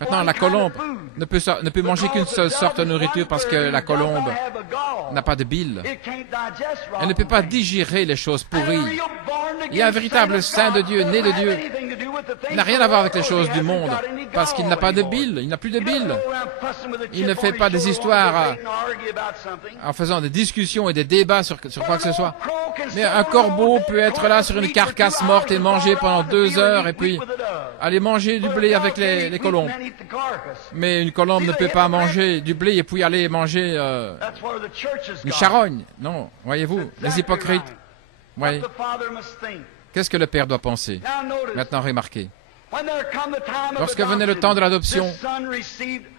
Maintenant, la colombe ne peut manger qu'une seule sorte de nourriture parce que la colombe n'a pas de bile. Elle ne peut pas digérer les choses pourries. Il y a un véritable saint de Dieu, né de Dieu. Il n'a rien à voir avec les choses du monde parce qu'il n'a pas de bile, il n'a plus de bile. Il ne fait pas des histoires en faisant des discussions et des débats sur quoi que ce soit. Mais un corbeau peut être là sur une carcasse morte et manger pendant 2 heures et puis aller manger du blé avec les colombes. Mais une colombe ne peut pas manger du blé et puis aller manger une charogne. Non, voyez-vous, les hypocrites. Voyez. Qu'est-ce que le Père doit penser? Maintenant, remarquez. Lorsque venait le temps de l'adoption,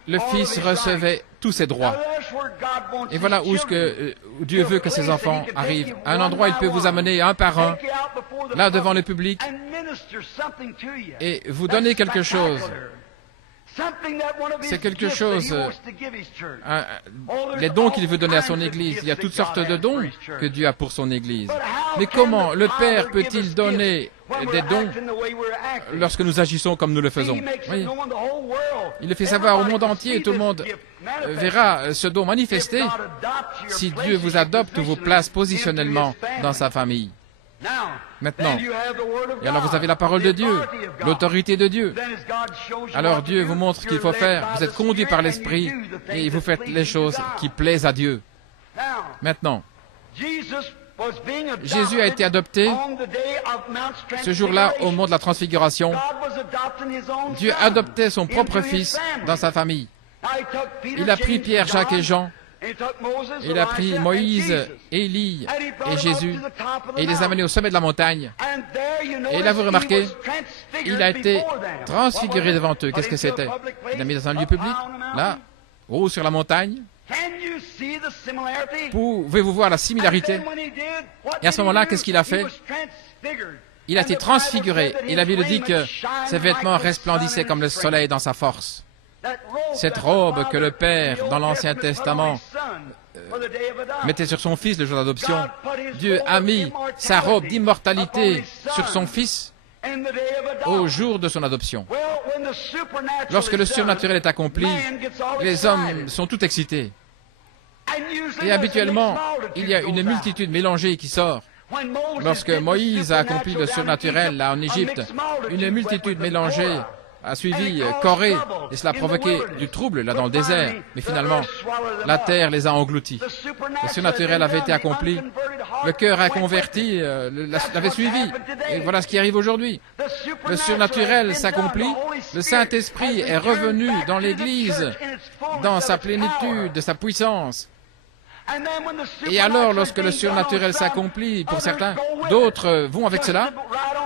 le Fils recevait tous ses droits. Et voilà où Dieu veut que ses enfants arrivent. À un endroit, il peut vous amener un par un, là devant le public, et vous donner quelque chose. C'est quelque chose, les dons qu'il veut donner à son Église. Il y a toutes sortes de dons que Dieu a pour son Église. Mais comment le Père peut-il donner des dons lorsque nous agissons comme nous le faisons? Oui. Il le fait savoir au monde entier et tout le monde verra ce don manifesté si Dieu vous adopte ou vous place positionnellement dans sa famille. Maintenant, et alors vous avez la parole de Dieu, l'autorité de Dieu. Alors Dieu vous montre ce qu'il faut faire. Vous êtes conduit par l'Esprit et vous faites les choses qui plaisent à Dieu. Maintenant, Jésus a été adopté ce jour-là au mont de la Transfiguration. Dieu adoptait son propre fils dans sa famille. Il a pris Pierre, Jacques et Jean. Il a pris Moïse, Élie et Jésus et il les a amenés au sommet de la montagne. Et là, vous remarquez, il a été transfiguré devant eux. Qu'est-ce que c'était? Il l'a mis dans un lieu public, là, haut sur la montagne. Pouvez-vous voir la similarité? Et à ce moment-là, qu'est-ce qu'il a fait? Il a été transfiguré. Et la Bible dit que ses vêtements resplendissaient comme le soleil dans sa force. Cette robe que le Père, dans l'Ancien Testament, mettait sur son Fils le jour d'adoption, Dieu a mis sa robe d'immortalité sur son Fils au jour de son adoption. Lorsque le surnaturel est accompli, les hommes sont tout excités. Et habituellement, il y a une multitude mélangée qui sort. Lorsque Moïse a accompli le surnaturel là en Égypte, une multitude mélangée a suivi Corée et cela a provoqué du trouble là dans le désert. Mais finalement, la terre les a engloutis. Le surnaturel avait été accompli le cœur inconverti l'avait suivi. Et voilà ce qui arrive aujourd'hui. Le surnaturel s'accomplit. Le Saint-Esprit est revenu dans l'Église, dans sa plénitude, de sa puissance. Et alors, lorsque le surnaturel s'accomplit, pour certains, d'autres vont avec cela,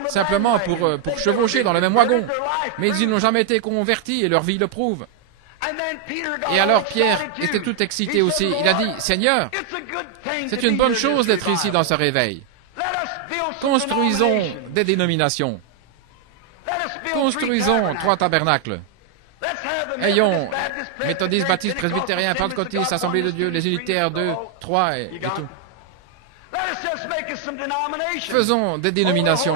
simplement pour chevaucher dans le même wagon. Mais ils n'ont jamais été convertis et leur vie le prouve. Et alors Pierre était tout excité aussi. Il a dit, « Seigneur, c'est une bonne chose d'être ici dans ce réveil. Construisons des dénominations. Construisons 3 tabernacles. Ayons méthodistes, baptistes, presbytériens, pentecôtistes, assemblée de Dieu, les unitaires, 2, 3 et tout. Faisons des dénominations.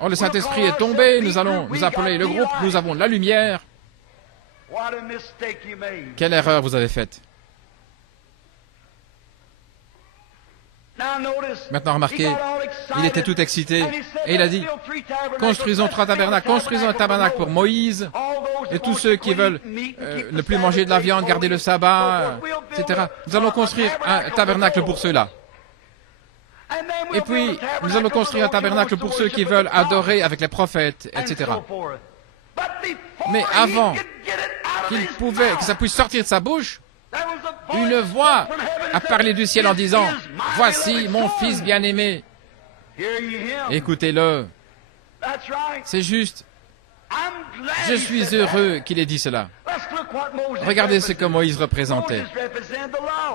Oh, le Saint-Esprit est tombé, nous allons nous appeler le groupe, nous avons la lumière. Quelle erreur vous avez faite. Maintenant, remarquez, il était tout excité et il a dit, construisons 3 tabernacles, construisons un tabernacle pour Moïse et tous ceux qui veulent ne plus manger de la viande, garder le sabbat, etc. Nous allons construire un tabernacle pour ceux-là. Et puis, nous allons construire un tabernacle pour ceux qui veulent adorer avec les prophètes, etc. Mais avant que ça puisse sortir de sa bouche, une voix a parlé du ciel en disant, « Voici mon fils bien-aimé. Écoutez-le. » C'est juste. Je suis heureux qu'il ait dit cela. Regardez ce que Moïse représentait.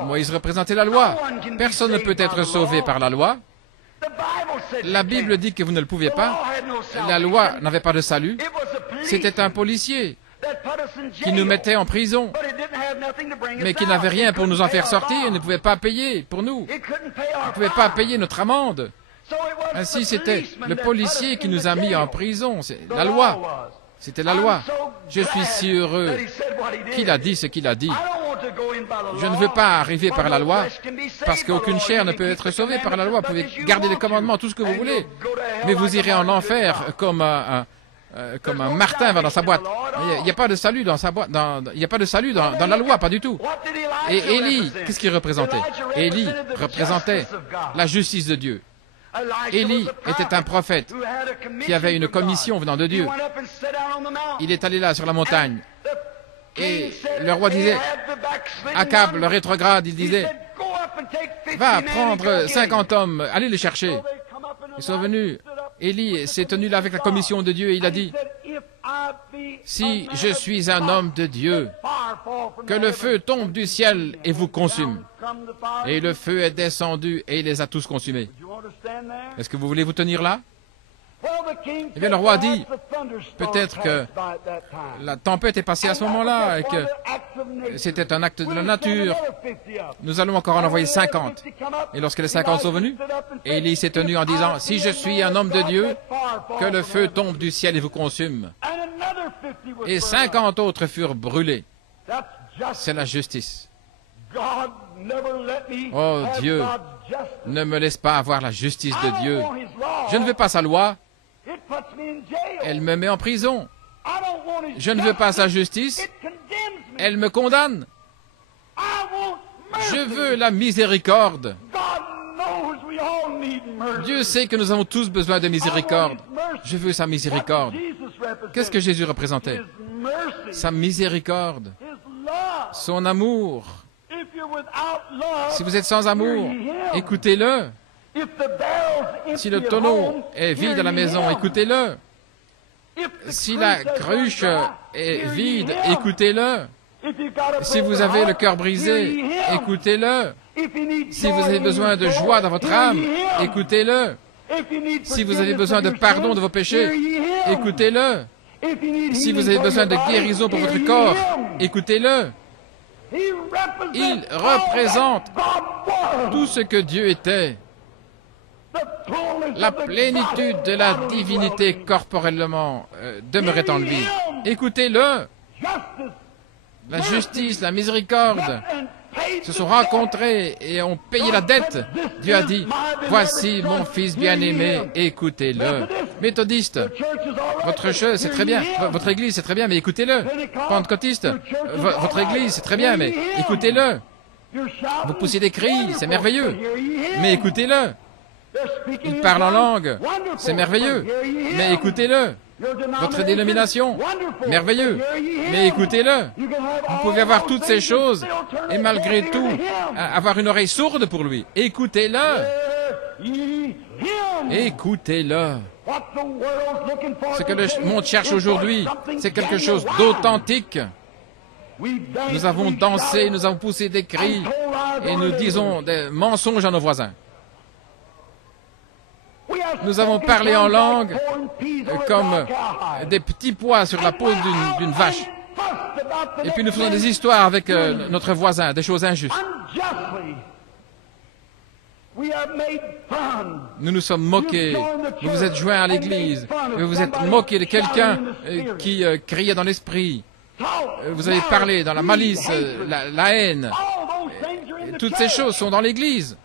Moïse représentait la loi. Personne ne peut être sauvé par la loi. La Bible dit que vous ne le pouvez pas. La loi n'avait pas de salut. C'était un policier qui nous mettait en prison, mais qui n'avait rien pour nous en faire sortir. Il ne pouvait pas payer pour nous. Il ne pouvait pas payer notre amende. Ainsi, c'était le policier qui nous a mis en prison. C'est la loi. C'était la loi. Je suis si heureux qu'il a dit ce qu'il a dit. Je ne veux pas arriver par la loi, parce qu'aucune chair ne peut être sauvée par la loi. Vous pouvez garder les commandements, tout ce que vous voulez, mais vous irez en enfer comme un martin va dans sa boîte. Il n'y a pas de salut dans sa boîte. Il n'y a pas de salut dans la loi, pas du tout. Et Élie, qu'est-ce qu'il représentait? Élie représentait la justice de Dieu. Élie était un prophète qui avait une commission venant de Dieu. Il est allé là sur la montagne. Et le roi disait, Akab, le rétrograde, il disait, va prendre 50 hommes, allez les chercher. Ils sont venus. Élie s'est tenu là avec la commission de Dieu et il a dit, si je suis un homme de Dieu, que le feu tombe du ciel et vous consume. Et le feu est descendu et il les a tous consumés. Est-ce que vous voulez vous tenir là? Eh bien, le roi dit, peut-être que la tempête est passée à ce moment-là et que c'était un acte de la nature. Nous allons encore en envoyer 50. Et lorsque les 50 sont venus, Élie s'est tenu en disant, si je suis un homme de Dieu, que le feu tombe du ciel et vous consume. Et 50 autres furent brûlés. C'est la justice. Oh Dieu, ne me laisse pas avoir la justice de Dieu. Je ne veux pas sa loi. Elle me met en prison. Je ne veux pas sa justice. Elle me condamne. Je veux la miséricorde. Dieu sait que nous avons tous besoin de miséricorde. Je veux sa miséricorde. Qu'est-ce que Jésus représentait? Sa miséricorde. Son amour. Si vous êtes sans amour, écoutez-le. Si le tonneau est vide à la maison, écoutez-le. Si la cruche est vide, écoutez-le. Si vous avez le cœur brisé, écoutez-le. Si vous avez besoin de joie dans votre âme, écoutez-le. Si vous avez besoin de pardon de vos péchés, écoutez-le. Si vous avez besoin de guérison pour votre corps, écoutez-le. Il représente tout ce que Dieu était. La plénitude de la divinité corporellement demeurait en lui. Écoutez-le. La justice, la miséricorde se sont rencontrés et ont payé la dette. Dieu a dit, voici mon fils bien-aimé, écoutez-le. Méthodiste, votre chose, c'est très bien. Votre église, c'est très bien, mais écoutez-le. Pentecôtiste, votre église, c'est très bien, mais écoutez-le. Vous poussez des cris, c'est merveilleux. Mais écoutez-le. Il parle en langue, c'est merveilleux. Mais écoutez-le. Votre dénomination, merveilleux. Mais écoutez-le. Vous pouvez avoir toutes ces choses et malgré tout avoir une oreille sourde pour lui. Écoutez-le. Écoutez-le. Ce que le monde cherche aujourd'hui, c'est quelque chose d'authentique. Nous avons dansé, nous avons poussé des cris et nous disons des mensonges à nos voisins. Nous avons parlé en langue comme des petits pois sur la peau d'une vache. Et puis nous faisons des histoires avec notre voisin, des choses injustes. Nous nous sommes moqués. Vous vous êtes joints à l'église. Vous vous êtes moqué de quelqu'un qui criait dans l'esprit. Vous avez parlé dans la malice, la haine. Toutes ces choses sont dans l'église.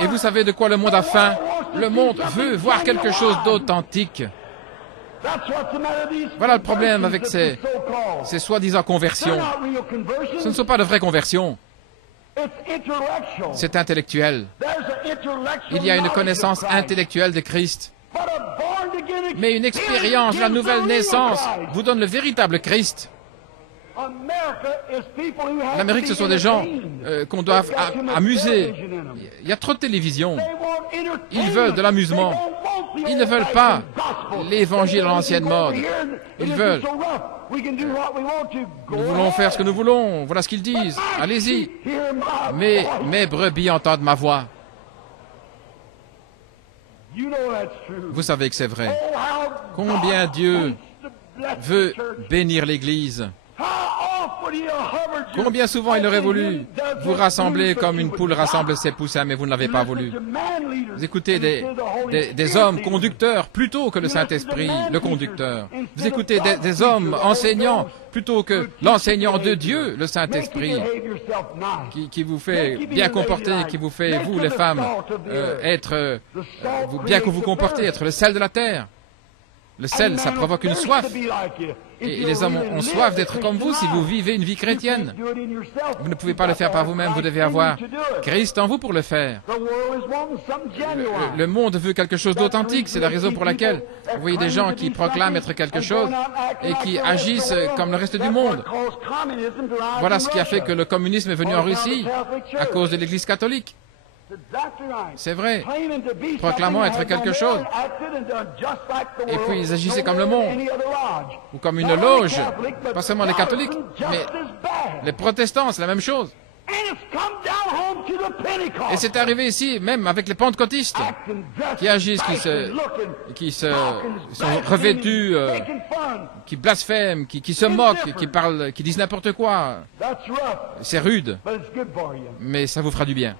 Et vous savez de quoi le monde a faim? Le monde veut voir quelque chose d'authentique. Voilà le problème avec ces soi-disant conversions. Ce ne sont pas de vraies conversions. C'est intellectuel. Il y a une connaissance intellectuelle de Christ. Mais une expérience, la nouvelle naissance, vous donne le véritable Christ. L'Amérique, ce sont des gens qu'on doit amuser. Il y a trop de télévision. Ils veulent de l'amusement. Ils ne veulent pas l'évangile à l'ancienne mode. Ils veulent. Nous voulons faire ce que nous voulons. Voilà ce qu'ils disent. Allez-y. Mais mes brebis entendent ma voix. Vous savez que c'est vrai. Combien Dieu veut bénir l'Église. Combien souvent il aurait voulu vous rassembler comme une poule rassemble ses poussins, mais vous ne l'avez pas voulu. Vous écoutez des hommes conducteurs plutôt que le Saint-Esprit, le conducteur. Vous écoutez des hommes enseignants plutôt que l'enseignant de Dieu, le Saint-Esprit, qui vous fait bien comporter, qui vous fait, vous les femmes, bien que vous comportez, être le sel de la terre. Le sel, ça provoque une soif. Et les hommes ont soif d'être comme vous si vous vivez une vie chrétienne. Vous ne pouvez pas le faire par vous-même, vous devez avoir Christ en vous pour le faire. Le monde veut quelque chose d'authentique, c'est la raison pour laquelle vous voyez des gens qui proclament être quelque chose et qui agissent comme le reste du monde. Voilà ce qui a fait que le communisme est venu en Russie, à cause de l'Église catholique. C'est vrai, proclamant être quelque chose. Et puis ils agissaient comme le monde, ou comme une loge, pas seulement les catholiques, mais les protestants, c'est la même chose. Et c'est arrivé ici, même avec les pentecôtistes, qui agissent, qui sont revêtus, qui blasphèment, qui se moquent, qui parlent, qui disent n'importe quoi. C'est rude, mais ça vous fera du bien.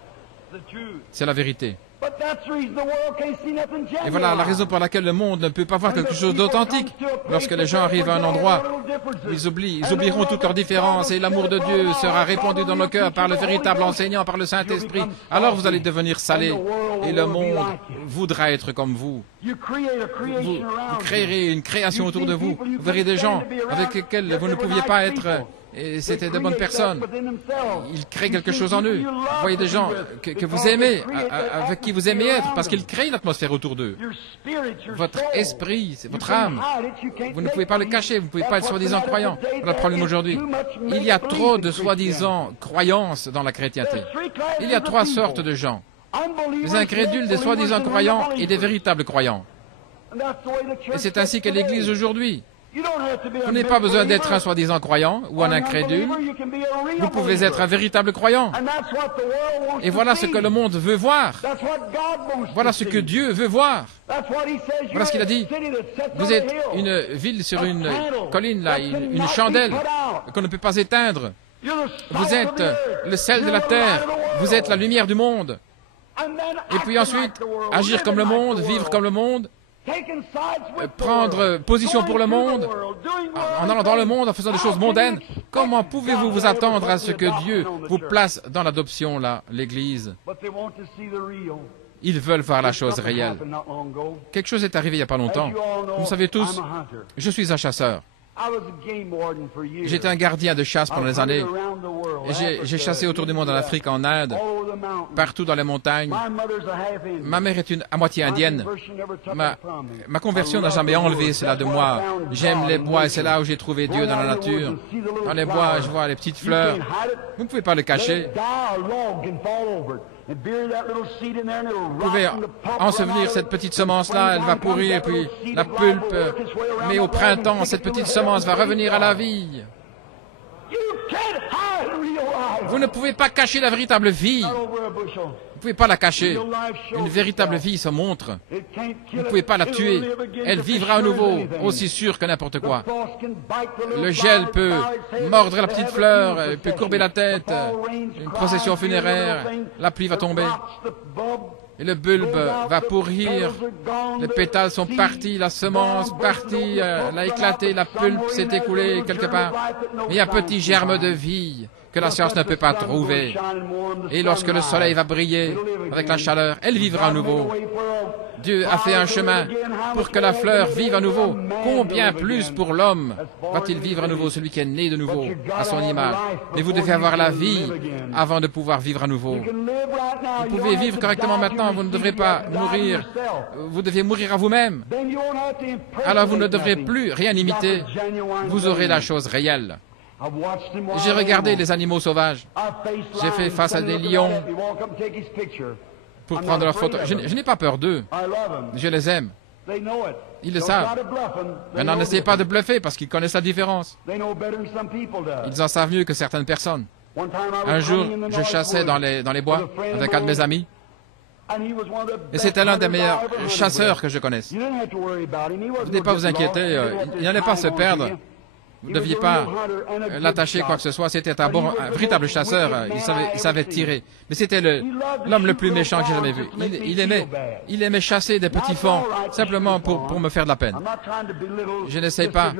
C'est la vérité. Et voilà la raison pour laquelle le monde ne peut pas voir quelque chose d'authentique. Lorsque les gens arrivent à un endroit, ils oublieront toutes leurs différences et l'amour de Dieu sera répandu dans nos cœurs par le véritable enseignant, par le Saint-Esprit. Alors vous allez devenir salés et le monde voudra être comme vous. Vous créerez une création autour de vous. Vous verrez des gens avec lesquels vous ne pouviez pas être... Et c'était de bonnes personnes. Ils créent quelque chose en eux. Vous voyez des gens que vous aimez, avec qui vous aimez être, parce qu'ils créent l'atmosphère autour d'eux. Votre esprit, c'est votre âme. Vous ne pouvez pas le cacher, vous ne pouvez pas être soi-disant croyant. Voilà le problème aujourd'hui. Il y a trop de soi-disant croyances dans la chrétienté. Il y a trois sortes de gens. Des incrédules, des soi-disant croyants et des véritables croyants. Et c'est ainsi qu'est l'Église aujourd'hui. Vous n'avez pas besoin d'être un soi-disant croyant ou un incrédule. Vous pouvez être un véritable croyant. Et voilà ce que le monde veut voir. Voilà ce que Dieu veut voir. Voilà ce qu'il a dit. Vous êtes une ville sur une colline, là, une chandelle qu'on ne peut pas éteindre. Vous êtes le sel de la terre. Vous êtes la lumière du monde. Et puis ensuite, agir comme le monde, vivre comme le monde. Prendre position pour le monde, en allant dans le monde, en faisant des choses mondaines. Comment pouvez-vous vous attendre à ce que Dieu vous place dans l'adoption, là, l'Église? Ils veulent voir la chose réelle. Quelque chose est arrivé il n'y a pas longtemps. Vous savez tous, je suis un chasseur. J'étais un gardien de chasse pendant des années. J'ai chassé autour du monde, en Afrique, en Inde, partout dans les montagnes. Ma mère est à moitié indienne. Ma conversion n'a jamais enlevé cela de moi. J'aime les bois et c'est là où j'ai trouvé Dieu dans la nature. Dans les bois, je vois les petites fleurs. Vous ne pouvez pas le cacher. Vous pouvez ensevelir cette petite semence-là, elle va pourrir, et puis la pulpe. Mais au printemps, cette petite semence va revenir à la vie. Vous ne pouvez pas cacher la véritable vie. Vous ne pouvez pas la cacher. Une véritable vie se montre. Vous ne pouvez pas la tuer. Elle vivra à nouveau, aussi sûre que n'importe quoi. Le gel peut mordre la petite fleur, peut courber la tête. Une procession funéraire, la pluie va tomber. Et le bulbe va pourrir. Les pétales sont partis, la semence partie, elle a éclaté, la pulpe s'est écoulée quelque part. Il y a un petit germe de vie que la science ne peut pas trouver. Et lorsque le soleil va briller avec la chaleur, elle vivra à nouveau. Dieu a fait un chemin pour que la fleur vive à nouveau. Combien plus pour l'homme va-t-il vivre à nouveau, celui qui est né de nouveau à son image? Mais vous devez avoir la vie avant de pouvoir vivre à nouveau. Vous pouvez vivre correctement maintenant, vous ne devrez pas mourir. Vous devez mourir à vous-même. Alors vous ne devrez plus rien imiter. Vous aurez la chose réelle. J'ai regardé les animaux sauvages. J'ai fait face à des lions pour prendre leurs photos. Je n'ai pas peur d'eux. Je les aime. Ils le savent. Maintenant, n'essayez pas de bluffer parce qu'ils connaissent la différence. Ils en savent mieux que certaines personnes. Un jour, je chassais dans les bois avec un de mes amis. Et c'était l'un des meilleurs chasseurs que je connaisse. Vous ne devez pas vous inquiéter. Il n'allait pas se perdre. Vous ne deviez pas l'attacher quoi que ce soit. C'était un véritable chasseur. Il savait tirer. Mais c'était l'homme le plus méchant que j'ai jamais vu. Il aimait chasser des petits fauns simplement pour me faire de la peine. Je n'essaye pas.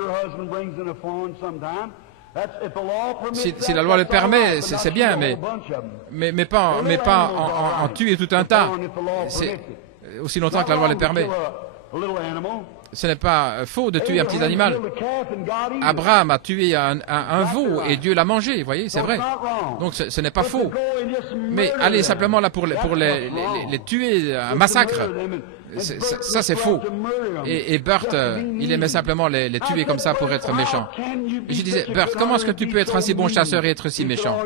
Si la loi le permet, c'est bien, mais pas en tuer tout un tas. C'est aussi longtemps que la loi le permet. Ce n'est pas faux de tuer un petit animal. Abraham a tué un veau et Dieu l'a mangé, vous voyez, c'est vrai. Donc ce n'est pas faux. Mais aller simplement là pour les tuer, un massacre, ça c'est faux. Et Bert, il aimait simplement les tuer comme ça pour être méchant. Et je disais, Bert, comment est-ce que tu peux être un si bon chasseur et être si méchant?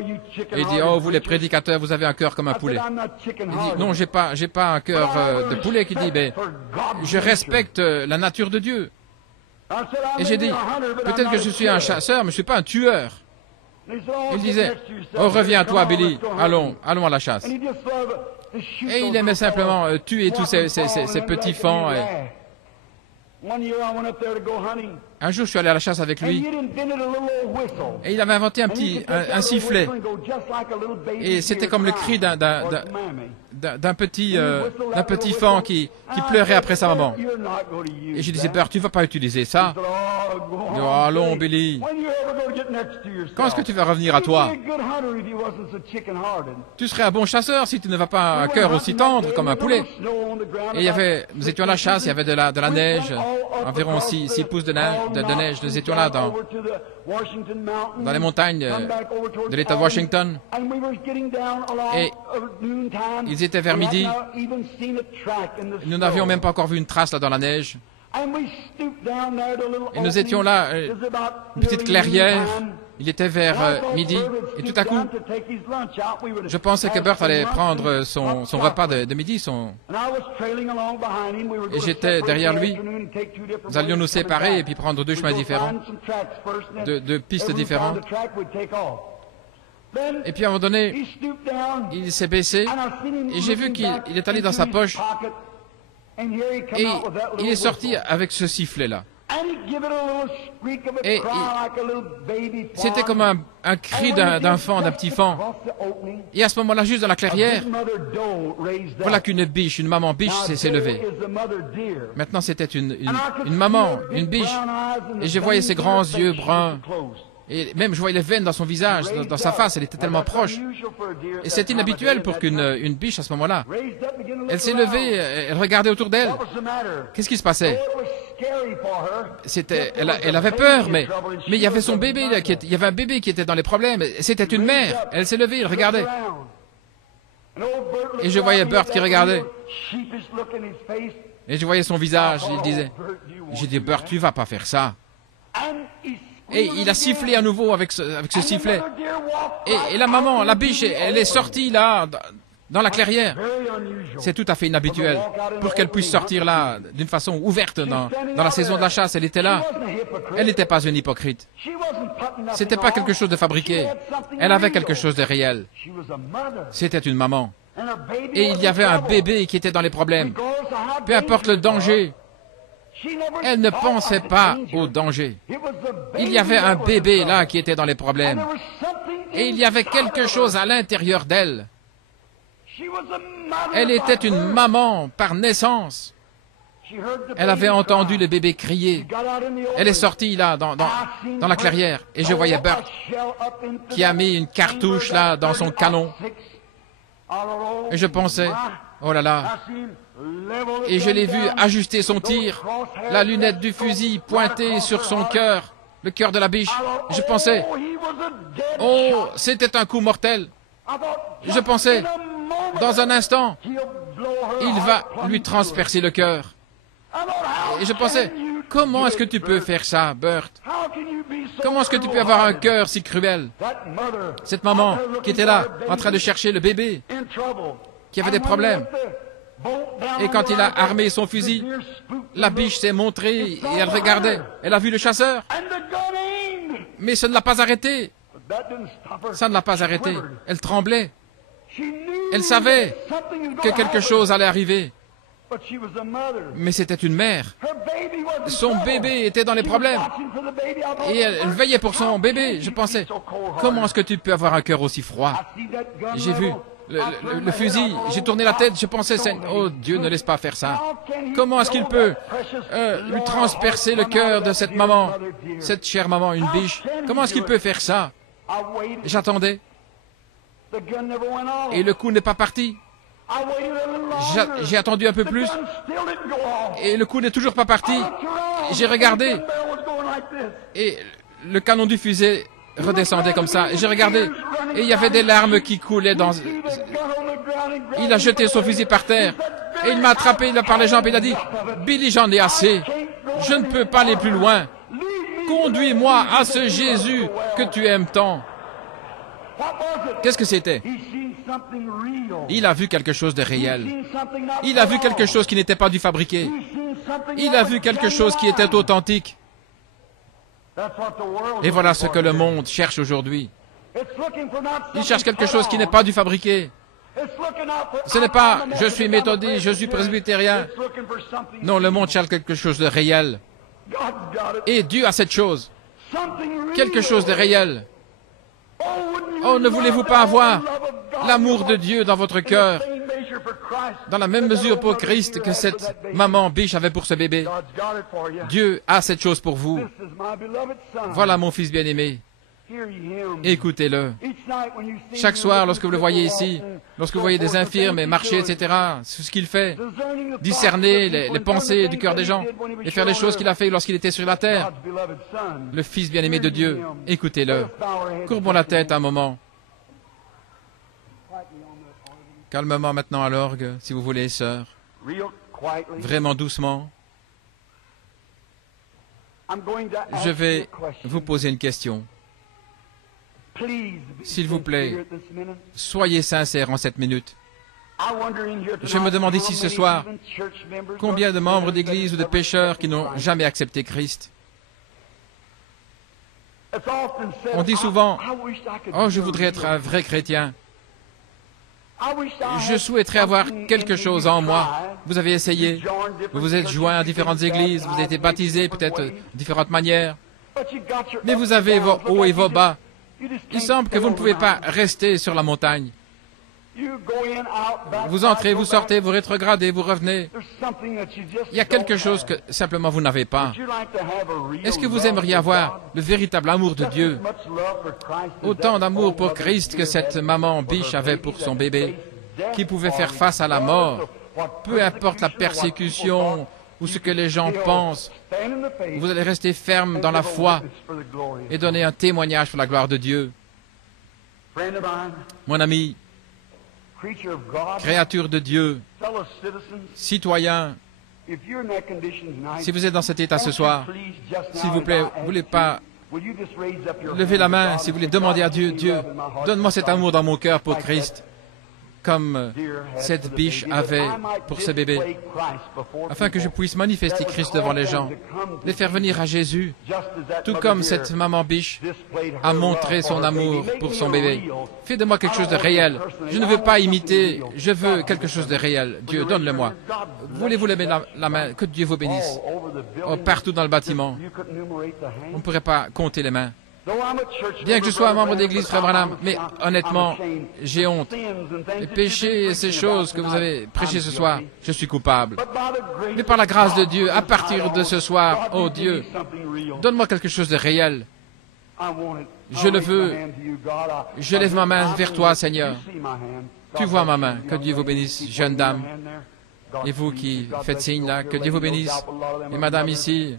Et il dit, oh, vous les prédicateurs, vous avez un cœur comme un poulet. Il dit, non, j'ai pas un cœur de poulet. Qui dit, mais je respecte la nature de Dieu. Et j'ai dit, peut-être que je suis un chasseur, mais je ne suis pas un tueur. Il disait, oh, reviens à toi, Billy, allons à la chasse. Et il aimait simplement tuer tous ces petits fauns. Un jour, je suis allé à la chasse avec lui. Et il avait inventé un sifflet. Et c'était comme le cri d'un petit faon qui pleurait après sa maman. Et je disais, Bert, tu ne vas pas utiliser ça. Il dit, oh, allons, Billy. Quand est-ce que tu vas revenir à toi? Tu serais un bon chasseur si tu ne vas pas un cœur aussi tendre comme un poulet. Et nous étions à la chasse, il y avait de la neige, environ 6 pouces de neige. Nous étions là dans les montagnes de l'État de Washington. Et ils étaient vers midi. Nous n'avions même pas encore vu une trace là dans la neige. Et nous étions là, une petite clairière. Il était vers midi. Et tout à coup, je pensais que Bert allait prendre son repas de midi. Et j'étais derrière lui. Nous allions nous séparer et puis prendre 2 chemins différents, deux pistes différentes. Et puis à un moment donné, il s'est baissé et j'ai vu qu'il est allé dans sa poche et il est sorti avec ce sifflet-là. Et c'était comme un cri d'un petit faon. Et à ce moment-là, juste dans la clairière, voilà qu'une biche, une maman biche s'est levée. Maintenant, c'était une maman, une biche. Et je voyais ses grands yeux bruns. Et même je voyais les veines dans son visage, dans sa face, elle était tellement proche. Et c'est inhabituel pour qu'une biche à ce moment-là. Elle s'est levée, elle regardait autour d'elle. Qu'est-ce qui se passait? Elle avait peur, mais il y avait son bébé, là, il y avait un bébé qui était dans les problèmes. C'était une mère. Elle s'est levée, elle regardait. Et je voyais Bert qui regardait. Et je voyais son visage. Il disait, j'ai dit, Bert, tu vas pas faire ça. Et il a sifflé à nouveau avec ce sifflet. Et la maman, la biche, elle est sortie là, dans la clairière. C'est tout à fait inhabituel pour qu'elle puisse sortir là d'une façon ouverte dans la saison de la chasse. Elle était là. Elle n'était pas une hypocrite. C'était pas quelque chose de fabriqué. Elle avait quelque chose de réel. C'était une maman. Et il y avait un bébé qui était dans les problèmes. Peu importe le danger, elle ne pensait pas au danger. Il y avait un bébé là qui était dans les problèmes. Et il y avait quelque chose à l'intérieur d'elle. Elle était une maman par naissance. Elle avait entendu le bébé crier. Elle est sortie là, dans la clairière. Et je voyais Bert qui a mis une cartouche là dans son canon. Et je pensais, oh là là. Et je l'ai vu ajuster son tir, la lunette du fusil pointée sur son cœur, le cœur de la biche. Je pensais, oh, c'était un coup mortel. Je pensais, dans un instant, il va lui transpercer le cœur. Et je pensais, comment est-ce que tu peux faire ça, Bert? Comment est-ce que tu peux avoir un cœur si cruel? Cette maman qui était là, en train de chercher le bébé, qui avait des problèmes. Et quand il a armé son fusil, la biche s'est montrée et elle regardait. Elle a vu le chasseur. Mais ça ne l'a pas arrêté. Ça ne l'a pas arrêté. Elle tremblait. Elle savait que quelque chose allait arriver. Mais c'était une mère. Son bébé était dans les problèmes. Et elle veillait pour son bébé. Je pensais, comment est-ce que tu peux avoir un cœur aussi froid? J'ai vu le fusil, j'ai tourné la tête, je pensais, oh Dieu, ne laisse pas faire ça. Comment est-ce qu'il peut lui transpercer le cœur de cette maman, cette chère maman, une biche? Comment est-ce qu'il peut faire ça? J'attendais. Et le coup n'est pas parti. J'ai attendu un peu plus. Et le coup n'est toujours pas parti. J'ai regardé. Et le canon du fusil redescendait comme ça. Et j'ai regardé. Et il y avait des larmes qui coulaient dans... Il a jeté son fusil par terre. Et il m'a attrapé par les jambes et il a dit, Billy, j'en ai assez. Je ne peux pas aller plus loin. Conduis-moi à ce Jésus que tu aimes tant. Qu'est-ce que c'était? Il a vu quelque chose de réel. Il a vu quelque chose qui n'était pas du fabriqué. Il a vu quelque chose qui était authentique. Et voilà ce que le monde cherche aujourd'hui. Il cherche quelque chose qui n'est pas du fabriqué. Ce n'est pas « je suis méthodiste, je suis presbytérien ». Non, le monde cherche quelque chose de réel. Et Dieu a cette chose. Quelque chose de réel. Oh, ne voulez-vous pas avoir l'amour de Dieu dans votre cœur, dans la même mesure pour Christ que cette maman biche avait pour ce bébé? Dieu a cette chose pour vous. Voilà mon fils bien-aimé. Écoutez-le. Chaque soir, lorsque vous le voyez ici, lorsque vous voyez des infirmes marcher, etc., c'est ce qu'il fait. Discerner les pensées du cœur des gens et faire les choses qu'il a fait lorsqu'il était sur la terre. Le fils bien-aimé de Dieu. Écoutez-le. Courbons la tête un moment. Calmement maintenant à l'orgue, si vous voulez, sœur. Vraiment doucement. Je vais vous poser une question. S'il vous plaît, soyez sincères en cette minute. Je me demande ici ce soir, combien de membres d'église ou de pécheurs qui n'ont jamais accepté Christ? On dit souvent, « Oh, je voudrais être un vrai chrétien. Je souhaiterais avoir quelque chose en moi. » Vous avez essayé, vous vous êtes joint à différentes églises, vous avez été baptisé peut-être de différentes manières, mais vous avez vos hauts et vos bas. Il semble que vous ne pouvez pas rester sur la montagne. Vous entrez, vous sortez, vous rétrogradez, vous revenez. Il y a quelque chose que simplement vous n'avez pas. Est-ce que vous aimeriez avoir le véritable amour de Dieu? Autant d'amour pour Christ que cette maman biche avait pour son bébé, qui pouvait faire face à la mort, peu importe la persécution ou ce que les gens pensent. Vous allez rester ferme dans la foi et donner un témoignage pour la gloire de Dieu. Mon ami, créature de Dieu, citoyen, si vous êtes dans cet état ce soir, s'il vous plaît, vous ne voulez pas lever la main, si vous voulez demander à Dieu, Dieu, donne-moi cet amour dans mon cœur pour Christ, comme cette biche avait pour ce bébé, afin que je puisse manifester Christ devant les gens, les faire venir à Jésus, tout comme cette maman biche a montré son amour pour son bébé. Fais de moi quelque chose de réel. Je ne veux pas imiter, je veux quelque chose de réel. Dieu, donne-le-moi. Voulez-vous lever la main? Que Dieu vous bénisse. Oh, partout dans le bâtiment. On ne pourrait pas compter les mains. Bien que je sois un membre d'église, frère Branham, mais honnêtement, j'ai honte. Les péchés et ces choses que vous avez prêchées ce soir, je suis coupable. Mais par la grâce de Dieu, à partir de ce soir, oh Dieu, donne-moi quelque chose de réel. Je le veux. Je lève ma main vers toi, Seigneur. Tu vois ma main. Que Dieu vous bénisse, jeune dame. Et vous qui faites signe là, que Dieu vous bénisse. Et madame ici,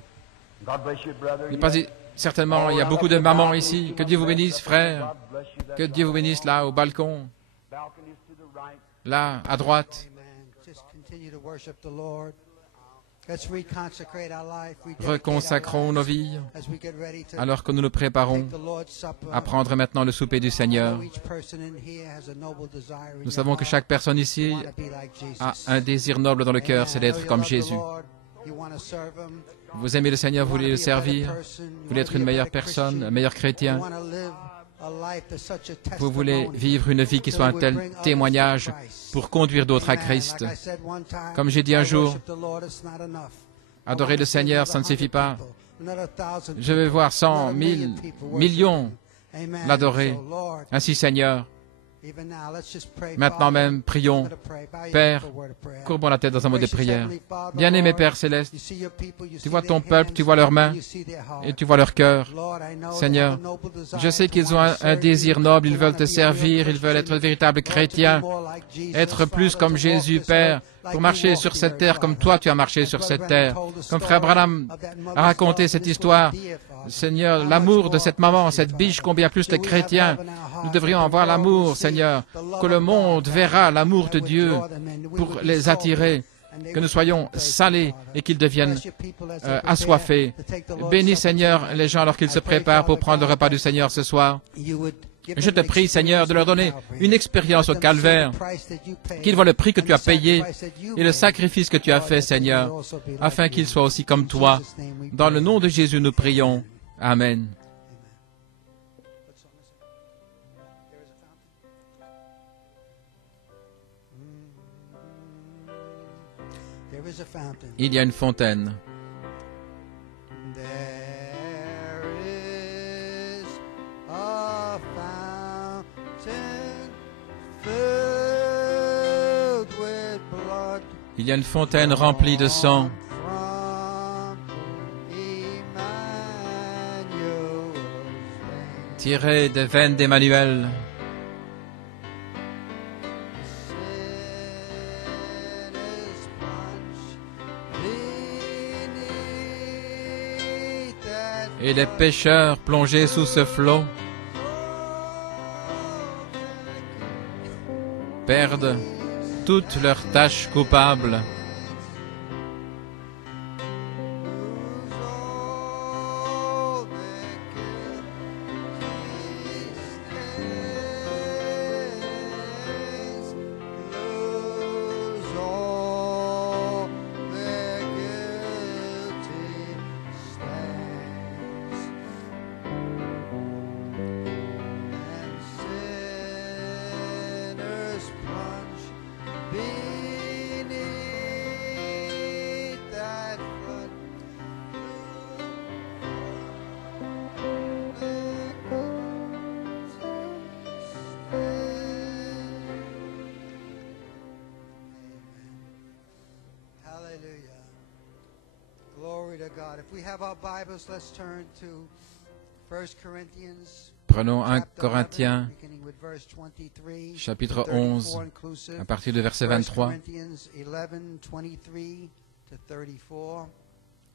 certainement, il y a beaucoup de mamans ici. Que Dieu vous bénisse, frère. Que Dieu vous bénisse là, au balcon. Là, à droite. Reconsacrons nos vies alors que nous nous préparons à prendre maintenant le souper du Seigneur. Nous savons que chaque personne ici a un désir noble dans le cœur, c'est d'être comme Jésus. Vous aimez le Seigneur, vous voulez le servir, vous voulez être une meilleure personne, un meilleur chrétien. Vous voulez vivre une vie qui soit un tel témoignage pour conduire d'autres à Christ. Comme j'ai dit un jour, adorer le Seigneur, ça ne suffit pas. Je vais voir 100 000 millions l'adorer. Ainsi, Seigneur, maintenant même, prions. Père, courbons la tête dans un mot de prière. Bien-aimé Père Céleste, tu vois ton peuple, tu vois leurs mains et tu vois leur cœur. Seigneur, je sais qu'ils ont un désir noble, ils veulent te servir, ils veulent être de véritables chrétiens, être plus comme Jésus, Père, pour marcher sur cette terre comme toi tu as marché sur cette terre. Comme Frère Branham a raconté cette histoire, Seigneur, l'amour de cette maman, cette biche, combien plus les chrétiens, nous devrions avoir l'amour, Seigneur, que le monde verra l'amour de Dieu pour les attirer, que nous soyons salés et qu'ils deviennent assoiffés. Bénis, Seigneur, les gens alors qu'ils se préparent pour prendre le repas du Seigneur ce soir. Je te prie, Seigneur, de leur donner une expérience au calvaire, qu'ils voient le prix que tu as payé et le sacrifice que tu as fait, Seigneur, afin qu'ils soient aussi comme toi. Dans le nom de Jésus, nous prions. Amen. Il y a une fontaine. Il y a une fontaine remplie de sang. Tirée des veines d'Emmanuel. Et les pécheurs plongés sous ce flot perdent toutes leurs tâches coupables. Prenons 1 Corinthiens, chapitre 11, à partir du verset 23.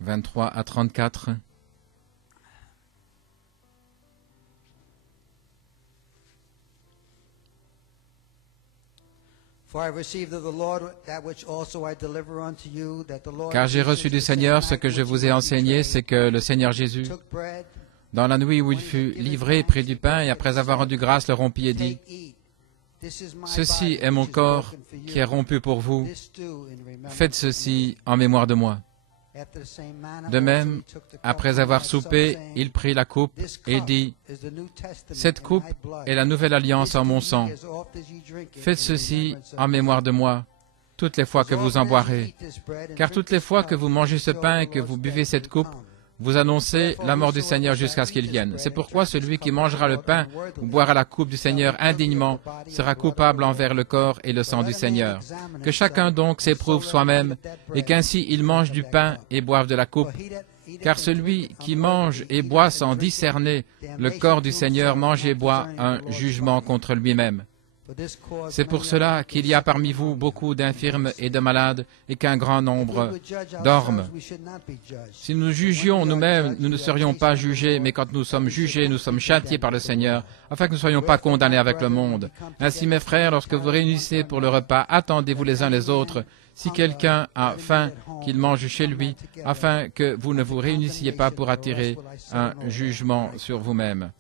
23 à 34. Car j'ai reçu du Seigneur ce que je vous ai enseigné, c'est que le Seigneur Jésus, dans la nuit où il fut livré, prit du pain et après avoir rendu grâce, le rompit et dit, « Ceci est mon corps qui est rompu pour vous. Faites ceci en mémoire de moi. » De même, après avoir soupé, il prit la coupe et dit, « Cette coupe est la nouvelle alliance en mon sang. Faites ceci en mémoire de moi, toutes les fois que vous en boirez. Car toutes les fois que vous mangez ce pain et que vous buvez cette coupe, vous annoncez la mort du Seigneur jusqu'à ce qu'il vienne. C'est pourquoi celui qui mangera le pain ou boira la coupe du Seigneur indignement sera coupable envers le corps et le sang du Seigneur. Que chacun donc s'éprouve soi-même, et qu'ainsi il mange du pain et boive de la coupe. Car celui qui mange et boit sans discerner le corps du Seigneur mange et boit un jugement contre lui-même. C'est pour cela qu'il y a parmi vous beaucoup d'infirmes et de malades, et qu'un grand nombre dorment. Si nous jugions nous-mêmes, nous ne serions pas jugés, mais quand nous sommes jugés, nous sommes châtiés par le Seigneur, afin que nous ne soyons pas condamnés avec le monde. Ainsi, mes frères, lorsque vous réunissez pour le repas, attendez-vous les uns les autres. Si quelqu'un a faim, qu'il mange chez lui, afin que vous ne vous réunissiez pas pour attirer un jugement sur vous-même.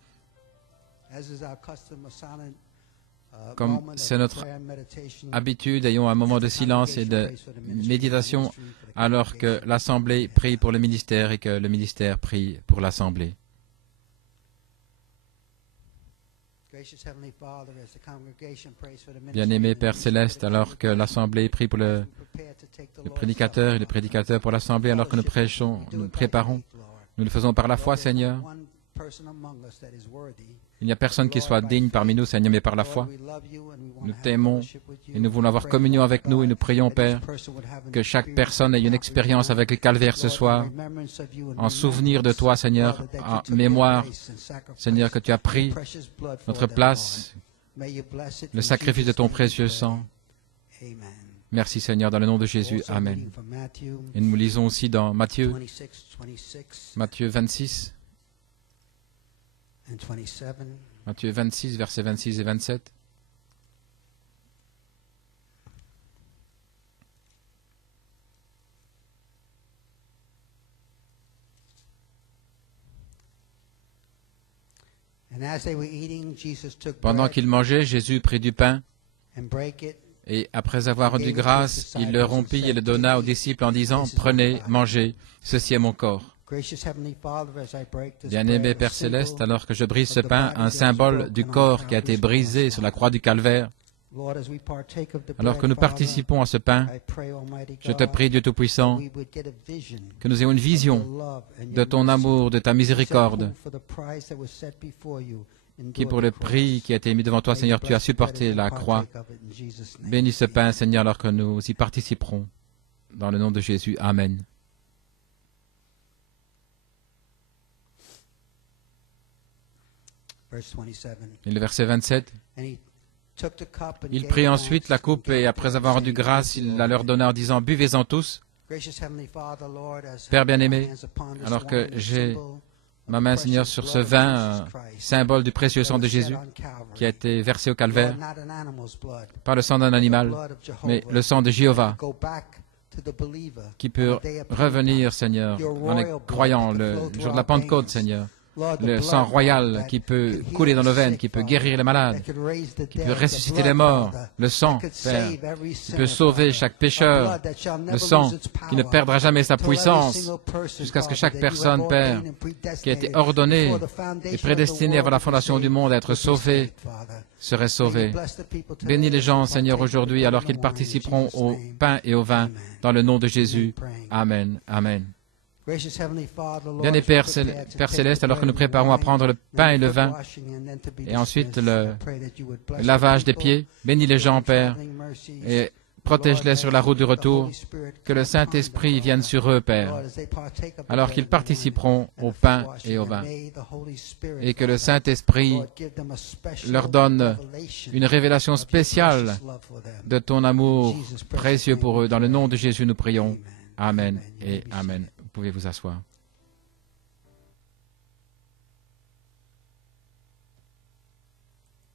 Comme c'est notre habitude, ayons un moment de silence et de méditation alors que l'Assemblée prie pour le ministère et que le ministère prie pour l'Assemblée. Bien-aimé Père Céleste, alors que l'Assemblée prie pour le prédicateur et le prédicateur pour l'Assemblée, alors que nous prêchons, nous préparons, nous le faisons par la foi, Seigneur. Il n'y a personne qui soit digne parmi nous, Seigneur, mais par la foi. Nous t'aimons et nous voulons avoir communion avec nous et nous prions, Père, que chaque personne ait une expérience avec le calvaire ce soir, en souvenir de toi, Seigneur, en mémoire, Seigneur, que tu as pris notre place, le sacrifice de ton précieux sang. Merci, Seigneur, dans le nom de Jésus. Amen. Et nous lisons aussi dans Matthieu 26. Matthieu 26, versets 26 et 27. Pendant qu'ils mangeaient, Jésus prit du pain et, après avoir rendu grâce, il le rompit et le donna aux disciples en disant, « Prenez, mangez, ceci est mon corps. » Bien-aimé Père Céleste, alors que je brise ce pain, un symbole du corps qui a été brisé sur la croix du Calvaire, alors que nous participons à ce pain, je te prie, Dieu Tout-Puissant, que nous ayons une vision de ton amour, de ta miséricorde, qui pour le prix qui a été mis devant toi, Seigneur, tu as supporté la croix. Bénis ce pain, Seigneur, alors que nous y participerons. Dans le nom de Jésus. Amen. Et le verset 27. Il prit ensuite la coupe et après avoir rendu grâce, il la leur donna en disant, « Buvez-en tous. Père bien-aimé, alors que j'ai ma main, Seigneur, sur ce vin, symbole du précieux sang de Jésus, qui a été versé au calvaire, pas le sang d'un animal, mais le sang de Jéhovah, qui peut revenir, Seigneur, en les croyant le jour de la Pentecôte, Seigneur. Le sang royal qui peut couler dans nos veines, qui peut guérir les malades, qui peut ressusciter les morts. Le sang, Père, qui peut sauver chaque pécheur. Le sang qui ne perdra jamais sa puissance jusqu'à ce que chaque personne, Père, qui a été ordonnée et prédestinée avant la fondation du monde à être sauvée, serait sauvée. Bénis les gens, Seigneur, aujourd'hui, alors qu'ils participeront au pain et au vin, dans le nom de Jésus. Amen. Amen. Bien-aimé Père Céleste, alors que nous préparons à prendre le pain et le vin, et ensuite le lavage des pieds, bénis les gens, Père, et protège-les sur la route du retour, que le Saint-Esprit vienne sur eux, Père, alors qu'ils participeront au pain et au vin, et que le Saint-Esprit leur donne une révélation spéciale de ton amour précieux pour eux. Dans le nom de Jésus, nous prions. Amen et Amen. Vous pouvez vous asseoir.